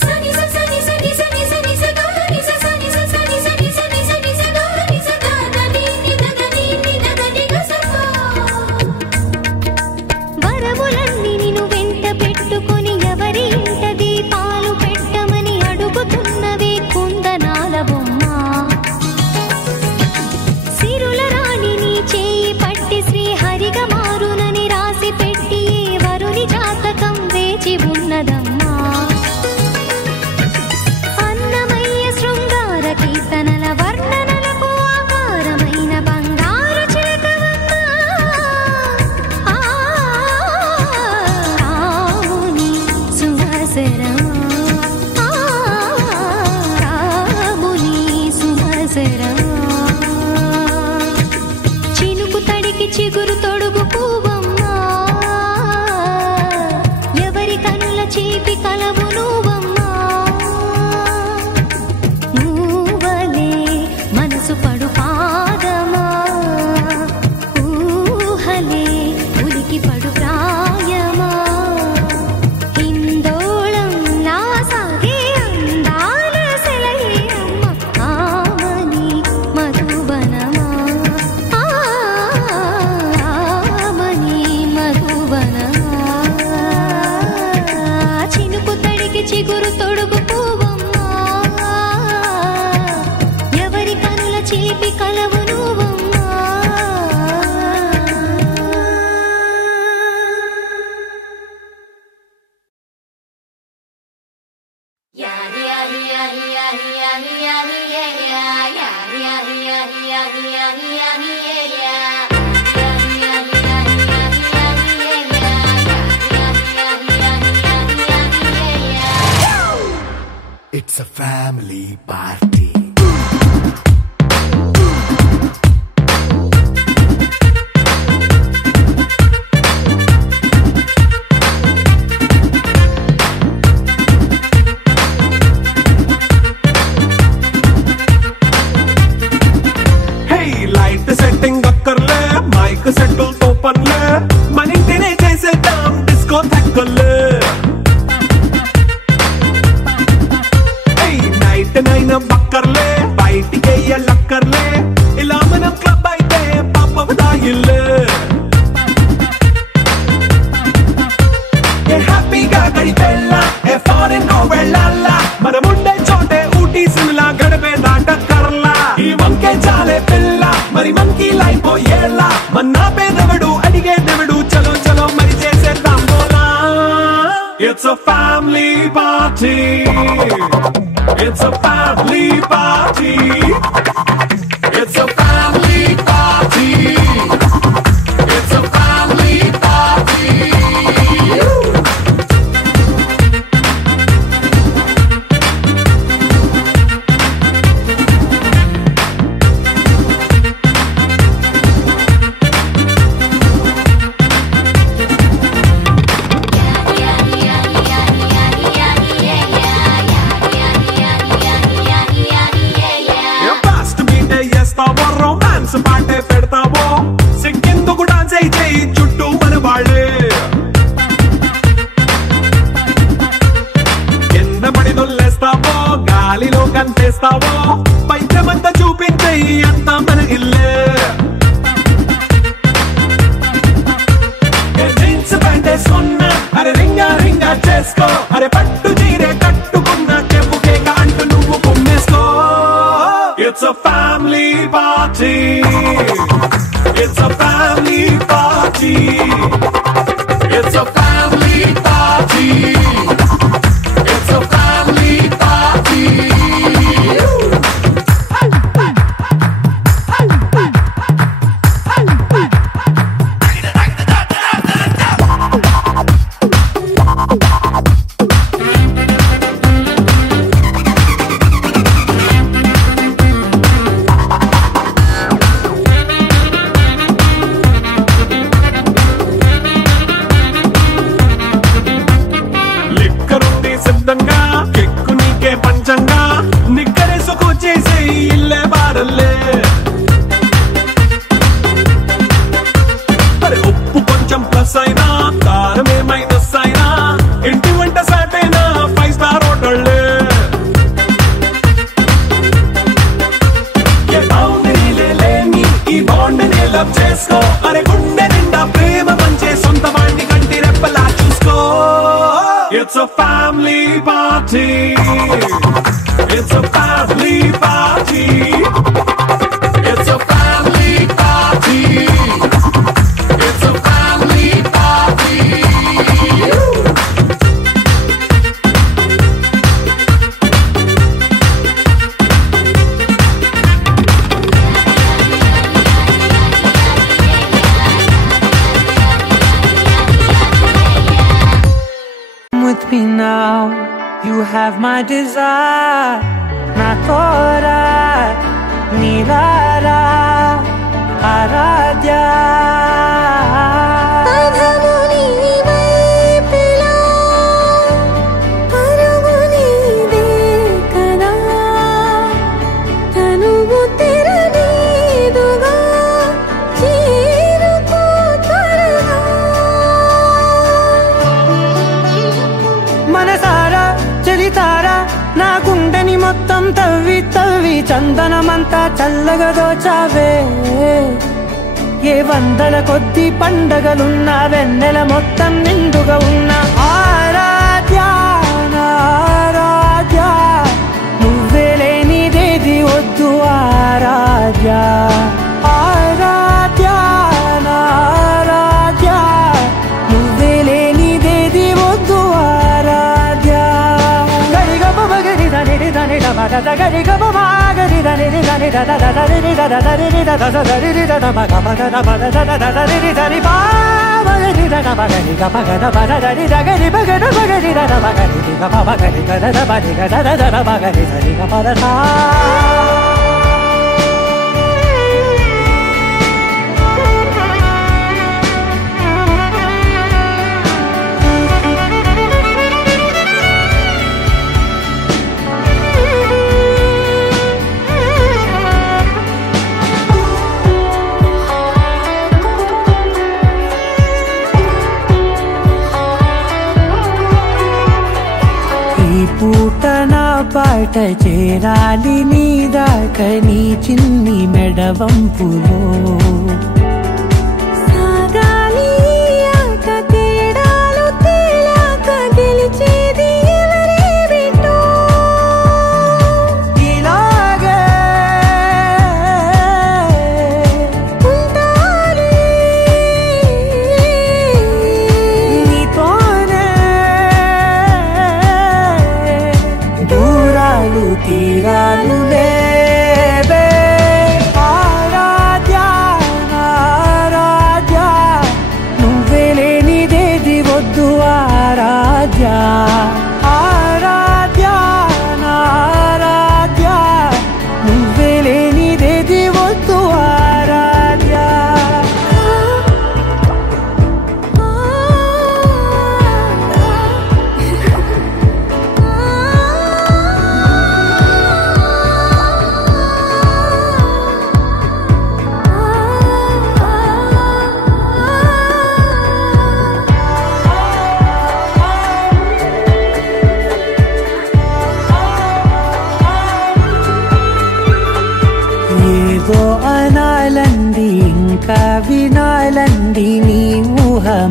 సని స సని సని సని సని స గ నిస సని స సని సని సని సని స గ నిస ద ద ని ని ద ద ని ని ద ద ని గ స వరములన్నీ నిన్ను వెంట పెట్టుకొని ఎవరి ఇంట దీపాలు పెట్టమని అడుగుతున్నవే కుందనాల బొమ్మ సిరుల రాణి నీ చేయి పట్టి శ్రీహరిగా మారునని రాసి పెట్టి ఏ వరుని జాతకం వేచి ఉన్నదమ్మా అన్నమయ్య శృంగార కీర్తనల వర్ణనలకు ఆకారమైన బంగారు చిలకవమ్మా రాముని సుమసరమా రాముని సుమసరమా చినుకు తడికి చిగురు తొడుగు పువ్వమ్మా ఎవరి కనుల చీపి కలవు నువ్వమ్మా నువ్వలే మనసు పడు పాదమా ఊహలే ఉలికి పడు ప్రాయమా హిందోళం నా సాగే అందాల సెలయేరమ్మ ఆమని మధువనమా ఆమని మధువనమా చినుకు తడికి చిగురు తొడుగు పువ్వమ్మా ఎవరి కనుల చిలిపి కలవు నువ్వమ్మా It's a family party. Hey, light setting అక్కర్లే మైక్ సెట్టుల్ తో పర్లే మన ఇంటినే చేసేద్దాం డిస్కో థక్కర్లే నైట్ నైన్ బక్కర్లే సిమ్లా గడపే దాట కర్లా ఈ వంకే చాలే పిల్ల మరి మంకీ లైఫ్ ఏళ్ళ మన్నా పేదవడు అడిగేదెవడు చలో చలో మరి చేసేద్దాం బోలా It's a family party It's a family party It's a family party It's a family party romance పాటే పెడతావో సిగ్గెందుకు డాన్స్ అయితే చుట్టూ మన వాళ్ళే కింద పడి దొల్లేస్తావో గాలిలో కనిపిస్తావో పైద్యమంతా చూపించే అంతా మన ఇల్లే జీన్స్ ప్యాంటేసుకున్నా అరే రింగా రింగా చేసుకో అరే పట్టు చీరే కట్టుకున్నా చెప్పు కేక అంటూ నువ్వు కుమ్మేసుకో It's a family party It's a family party It's a family party It's a family party కెక్కు నీకే పంచంగా నిక్కరేసుకు చేసే ఇల్లే బారల్లే మరి ఉప్పు కొంచెం ప్లస్ అయినా కారమే మైనస్ అయినా ఇంటి వంట సాటైనా 5 స్టార్ హోటళ్ళే ఏ బౌండరీలే లేని ఈ బాండ్ని లవ్ చేసుకో అరే గుండె నిండా ప్రేమ పంచే సొంత వాణ్ణి కంటి రెప్పలా చూసుకో It's a family party It's a family party It's a family party It's a family party With me now, you have my desire. Na tora, nilara, aradya. Adhamuni vaipila, paruguni dekana, tanuvu tera needuga, cheeruko taraga. మనసారా చలితారా నా గుండెని మొత్తం తవ్వి తవ్వి చందనమంతా చల్లగా దోచావే ఏ వందల కొద్ది పండగలున్నా వెన్నెల మొత్తం నిండుగా ఉన్న ఆరాధ్య ఆరాధ్య నువ్వే లేనిదేది వద్దు ఆరాధ్య ఆరాధ్య ఆరాధ్య నువ్వే లేనిదేది వద్దు ఆరాధ్య గరిగ బగరి దని దని దమద గరిగ బగరి దని దని దద దరి దద దరి దద దరి దద మగ మగ దద దద దరి దరి బాగరి దద బగరి గ మగ దద దరి దగరి బగర బగరి దద బగరి గ బగరి గ దద బగరి గ దద దద బగరి దరి గ పద సా పూట నా పాట చేరాలి నీ దాకా నీ చిన్ని మెడవంపులో సాగాలి ఆట తేడాలు తేలాక గెలిచేది ఎవరే బిడ్డో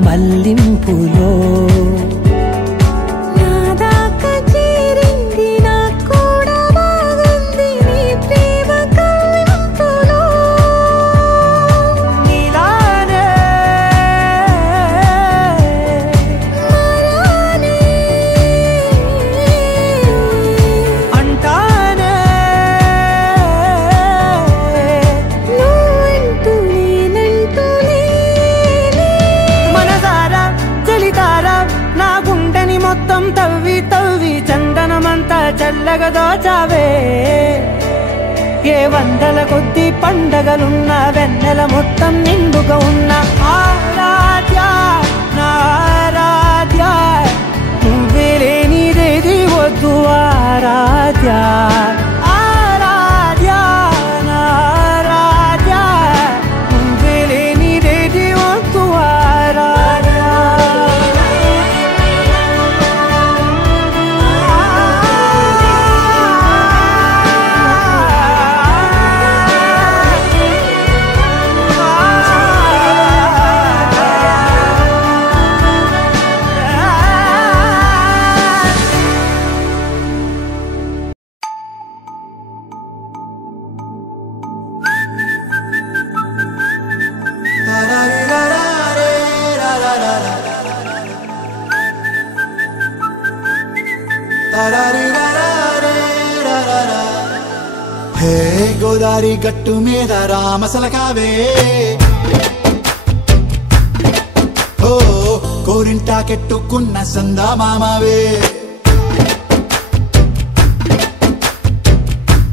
మల్లింపులో చల్లగా దోచావే ఏ వందల కొద్ది పండగలున్న వెన్నెల మొత్తం నిండుగా ఉన్న ఆరాధ్య నా ఆరాధ్య నువ్వే లేనిదేది వద్దు ఆరాధ్య ఆరాధ్య నా ఆరాధ్య నువ్వే లేనిదేది వద్దు ఆరాధ్య హే గోదారి గట్టు మీద రామసలకావే ఓ కోరింటాకెట్టుకున్న సందా మామావే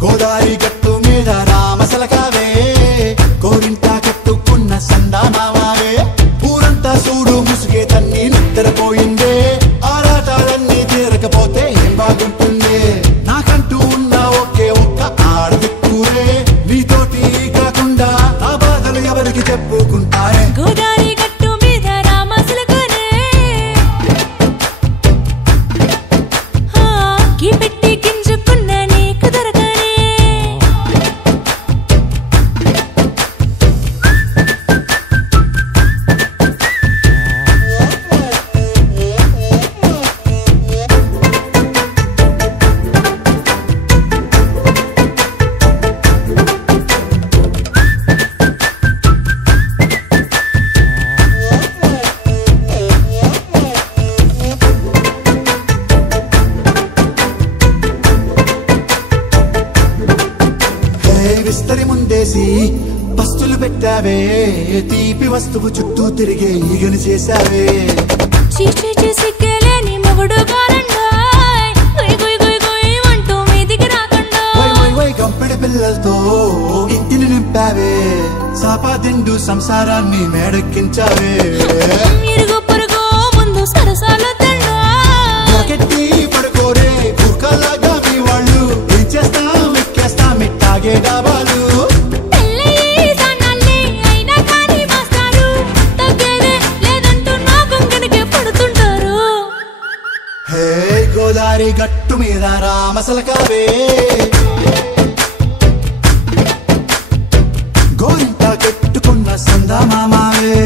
గోదారి గట్టు మీద రామసలకావే కోరింటాకెట్టుకున్న సందా మామావే ఊరంతా చూడు ముసుగే తన్ని నిద్రపోయిందే ఆరాటాలన్నీ తీరకపోతే ఏం బాగుంటుంది నాకంటూ ఉన్న ఒకే ఒక్క ఆడదిక్కురే నీతోటి కాకుండా నా బాధలు ఎవరికి చెప్పుకుంటారే గోదారి గట్టు మీద రామసలకనే కి పెట్టి గింజుకున్న నీకు దొరకనే విస్తరి ముందేసి పస్తులు పెట్టావే తీపి వస్తువు చుట్టూ తిరిగే ఈగలు చేశావే చీచి చేసి కేలేని మొగుడు గారండాయ్ గుయ్ గుయ్ గుయ్ గుయ్ అంటూ మీదికి రాకండా వై వై వై గంపెడి పిల్లలతో ఇంటిని నింపావే సాపాదిండు సంసారాన్ని మేడెక్కించావే ఇరుగు పొరుగు ముందు సరసాల తండా నాకెట్టి పడుకోరే కుక్కలాగా మీ వాళ్ళు ఏం చేస్తాం ఎక్కేస్తాం ఇట్టాగే డాబాలు గోదారి గట్టు మీద రామసలకావే గోరింట కట్టుకున్న సందా మామావే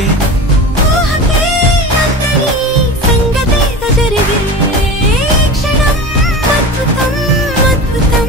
జరిగే సంగతేదో జరిగే క్షణం అద్భుతం అద్భుతం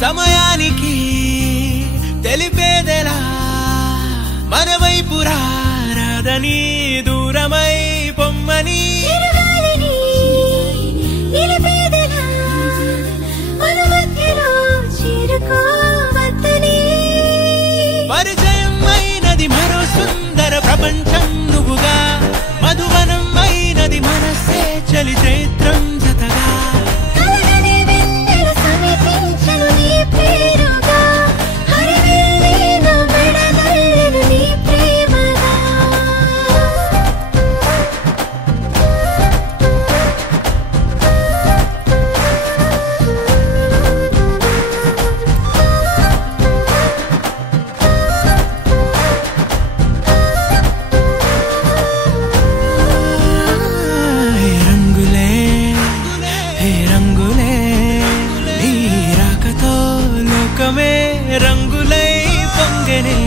సమయానికి తెలిపేదెలా మన వైపు రాదని దూరమై పొమ్మని పరిచయం అయినది మరో సుందర ప్రపంచం నువ్వుగా మధువనం అయినది మనసే చలి చైత్రం జతగా రంగులై పొంగనే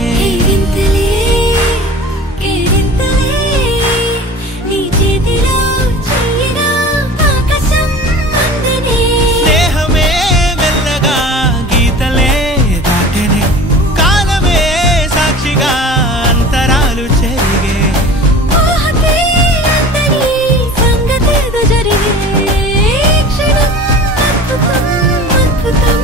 స్నేహమే మెల్లగా గీతలే దాటనే కాలమే సాక్షిగా అంతరాలు చెరిగే సంగతేదో జరిగే క్షణం అద్భుతం అద్భుతం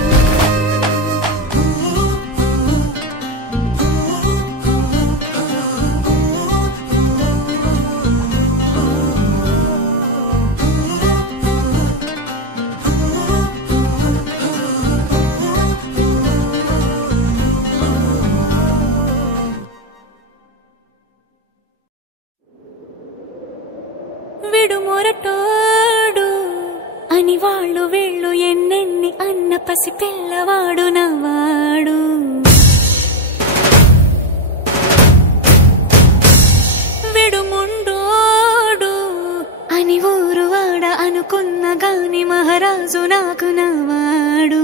విడుమొరటోడు అని వాళ్ళు వీళ్ళు ఎన్నెన్ని అన్న పసి పిల్లవాడు నవ్వాడు విడుముండోడు అని ఊరు వాడ అనుకున్న గాని మహారాజు నాకు నవ్వాడు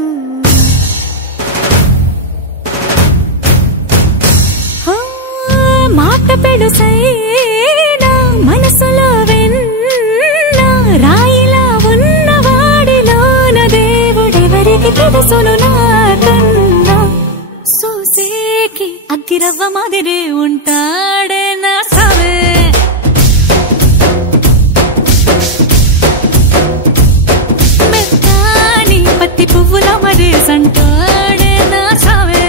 మాట పెడుసైనా మనసులో రాయిలా ఉన్నవాడిలోన దేవుడెవరికి తెలుసును నాకన్నా సూసేకి అగ్గిరవ్వ మాదిరే ఉంటాడే నా సవే మెత్తాని పత్తి పువ్వుల మరేసంటాడే నా సవే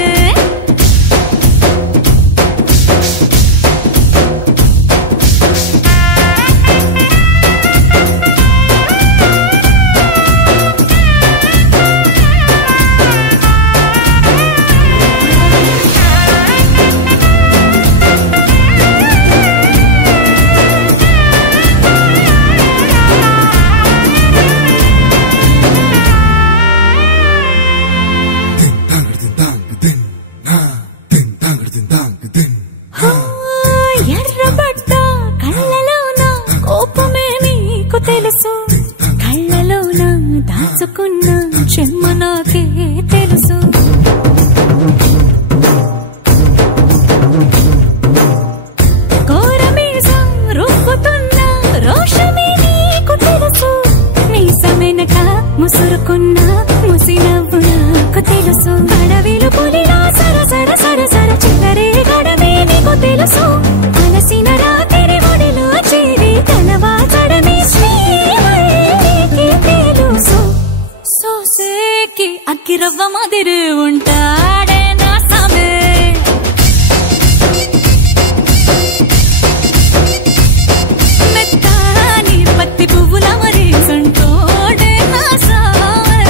ఎర్రబడ్డ కళ్ళలోన కోపమే నీకు తెలుసు కళ్ళలోన దాచుకున్న చెమ్మ నాకే తెలుసు కోరమీసం రుక్కుతున్న రోషమే నీకు తెలుసు మీసమెనక ముసురుకున్న ముసినవ్వు నాకు తెలుసు అడవిలు పులిలా సర సర సర సర చిల్లరే గడమే నీకు తెలుసు అలసిన రాత్రి ఒడిలో చేరి తలవాచడమే శ్రీకి తెలుసు సోసేకి సోసేకి అక్కిరవ్వ మాదిరి ఉంటాడే నా సామే మెత్తాని పత్తి పువ్వుల మరి సంటోడే నా సామే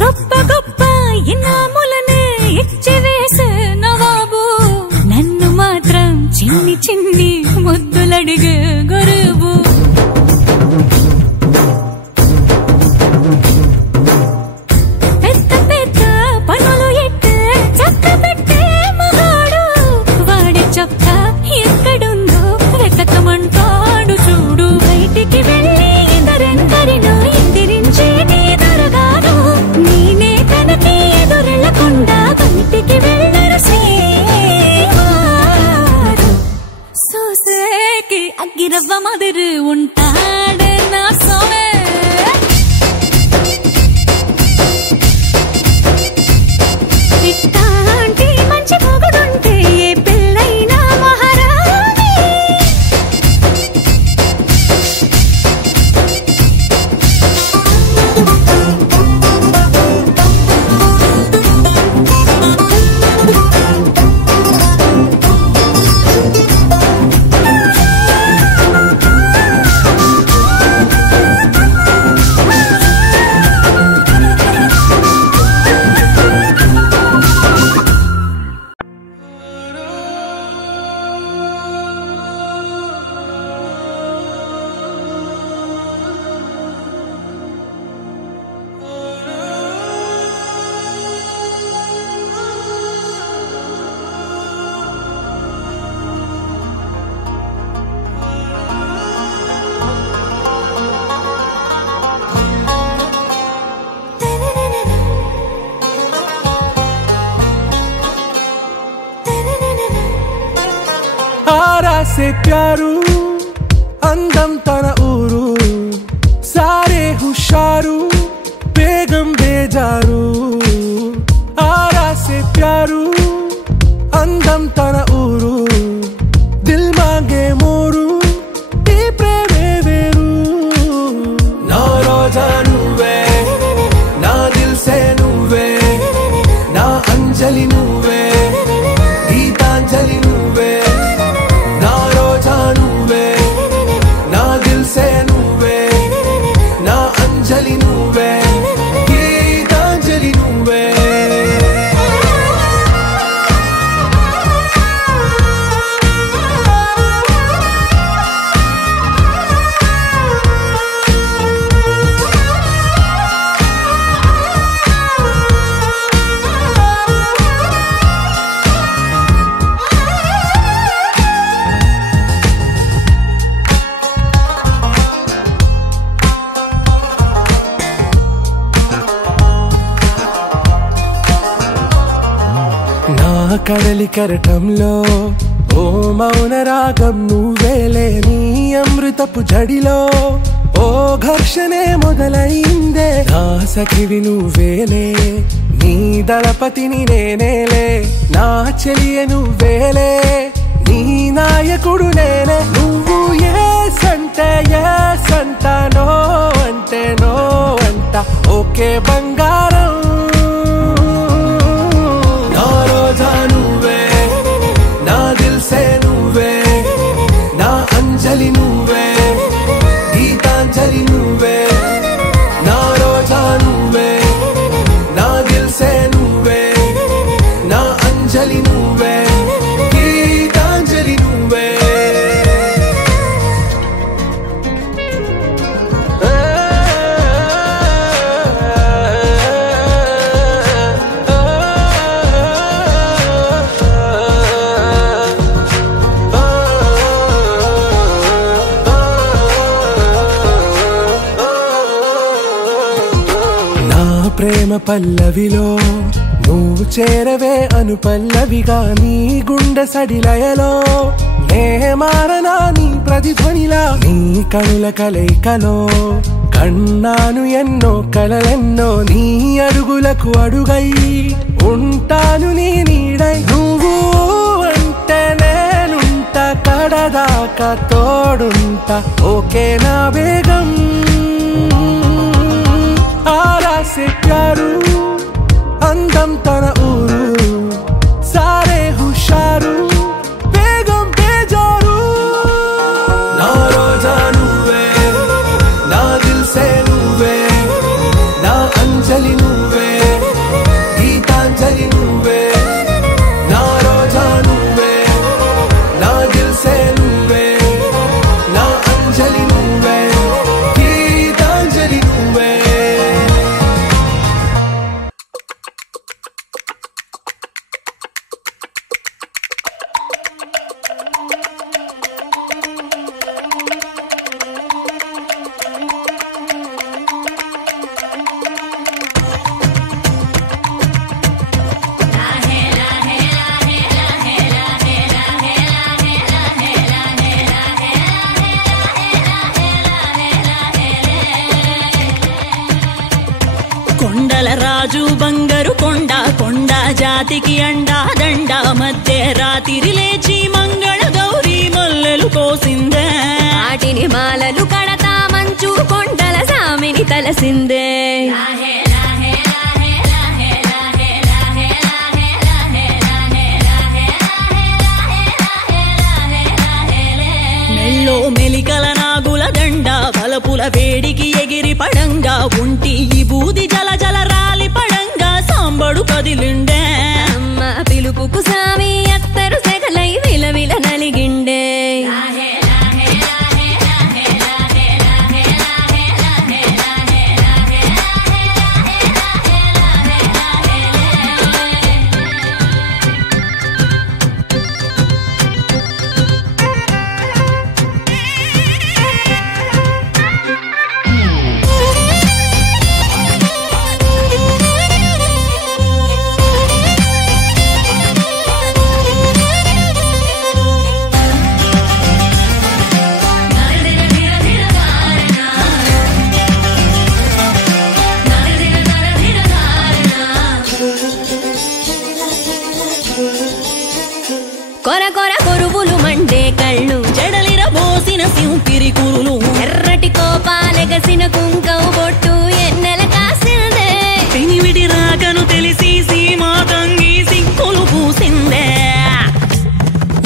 గొప్ప గొప్ప ఇనాములనే ఇచ్చి వేసే నవాబు నన్ను మాత్రం చిన్ని చిన్ని ముద్దులడిగే గురువు పెద్ద పెద్ద పనులు ఎట్టే చక్క పెట్టే మగాడు వాడి చొక్క ఎక్కడుందో వెతకమంటాడు చూడు బయటికి వెళ్ళి ఇద్దరెందరినో ఎదిరించే నీ దొరగారు నేనే తనకి ఎదురెళ్ళకుండా బయటికి వెళ్ళరు శ్రీవారు సోసేకి అగ్గిరవ్వ మాదిరి ఉంటాడే నా సోమే ఇట్టాంటి మంచి మొగుడుంటే ఏ పిల్లైనా మహారాణి आरा से प्यारू अंदम तन ऊरू सारे हुशारू बेगम बेजारू आरा से प्यारू अंदम तन ऊरू दिल मांगे मोरू ఈ ప్రేమే వేరు నా రోజా నువ్వే నా దిల్ సే నువ్వే నా అంజలి నువ్వే గీతాంజలి నువ్వే నా రోజా నువ్వే నా దిల్ సే నువ్వే నా అంజలి నువ్వే గీతాంజలి నువ్వే కడలి కరటంలో ఓ మౌన రాగం నువ్వేలే నీ అమృతపు జడిలో ఓ ఘర్షణే మొదలైందే నా సఖివి నువ్వేలే నీ దళపతిని నేనేలే నా చెలియ నువ్వేలే నీ నాయకుడు నేనే నువ్వు ఏ సంట నో అంటే నో అంట ఓకే బంగారం నా రోజా నువ్వే నా దిల్ సే నువ్వే నా అంజలి నువ్వే గీతాంజలి నువ్వే నా రోజా నువ్వే నా దిల్ సే నువ్వే నా అంజలి నువ్వే గీతాంజలి నువ్వే ప్రేమ పల్లవిలో నువ్వు చేరవే అను పల్లవిగా నీ గుండె సడిలయలో నే మారనా నీ ప్రతిధ్వనిలా నీ కనుల కలయికలో కన్నాను ఎన్నో కలలెన్నో నీ అడుగులకు అడుగై ఉంటాను నీ నీడై నువ్వు అంటే నేనుంట కడదాకా తోడుంటా ఓకే నా బేగం आरा से प्यारू अंदम तन ऊरू सारे हुशारू बेगम बेजारू ना रोजा नुवे ना दिल से नुवे ना अंजलि नुवे गीतांजलि नुवे ना रोजा नुवे ना दिल से नुवे ना अंजलि नुवे गीतांजलि नुवे కొండల రాజు బంగారు కొండ కొండ జాతికి అండా దండ మధ్య రాత్రి లేచి మంగళ గౌరీ మల్లెలు కోసిందే వాటిని మాలలు కడతా మంచు కొండల సామిని తలసిందే మెల్లో మెలికల నాగుల దండ బలపుల వేడికి ఎగిరి పడంగా ఉంటి ఈ బూది జల జల రాలి పడంగా సాంబడు కదిలిండే అమ్మ పిలుపుకు సామి అత్తరు సెగలై విలవిల నలిగిండే కొర కొర కొరువులు మండే కళ్ళు జడలిర బోసిన సింపిరి కురులు ఎర్రటి కోపాలెగసిన కుంకం బొట్టు ఎన్నెల కాసిందే పెనివిడి రాకను తెలిసి సీమా తంగి సిక్కులు పూసిందే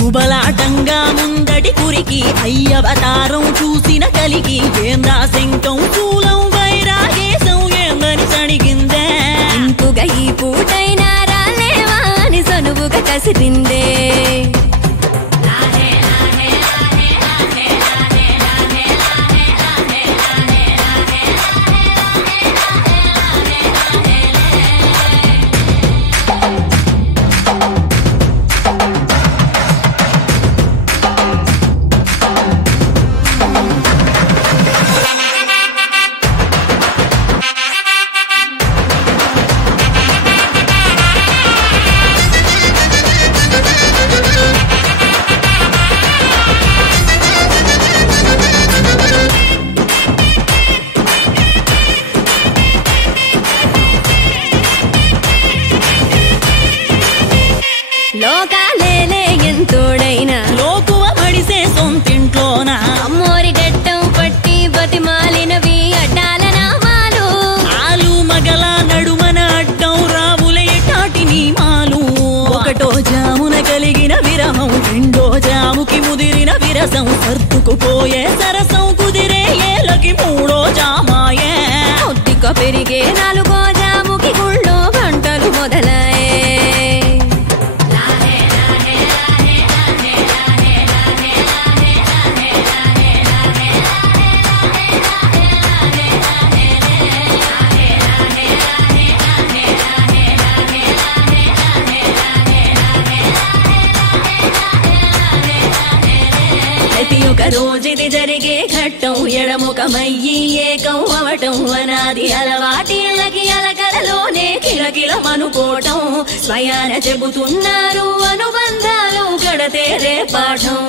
ఉబలాటంగా ముందటి కురికి అయ్యవతారం చూసిన కలిగి ఏందా శంకం శూలం వైరాగేశం ఏందని సణిగిందే ఇంకుగా ఈ పూటైనా రాలేవా అని సనువుగా కసిరిందే లోకాలేలే ఎంతోడైనా లోకువ మడిసే సొంతింట్లోన అమ్మోరి గట్టం పట్టి బతిమాలినవి అడ్డాల నామాలు ఆలు మగల నడుమన అడ్డం రావులే టాటి నీమాలు ఒకటో జామున కలిగిన విరహం రెండో జాముకి ముదిరిన విరసం సర్దుకుపోయే సరసం కుదిరే ఏలకి మూడో జామాయే ఒత్తిక పెరిగే నాలుగో జాముకి గుళ్ళో గంటలు మొదలయ్యే ఒక రోజుది జరిగే ఘట్టం ఎడముఖమయ్యి ఏకం అవటం అనాది అలవాటిళ్ళకి అలకల గుండెలోనే కిలకిలమనుకోవటం స్వయాన చెబుతున్నారు అనుబంధాలు గడతేరే పాఠం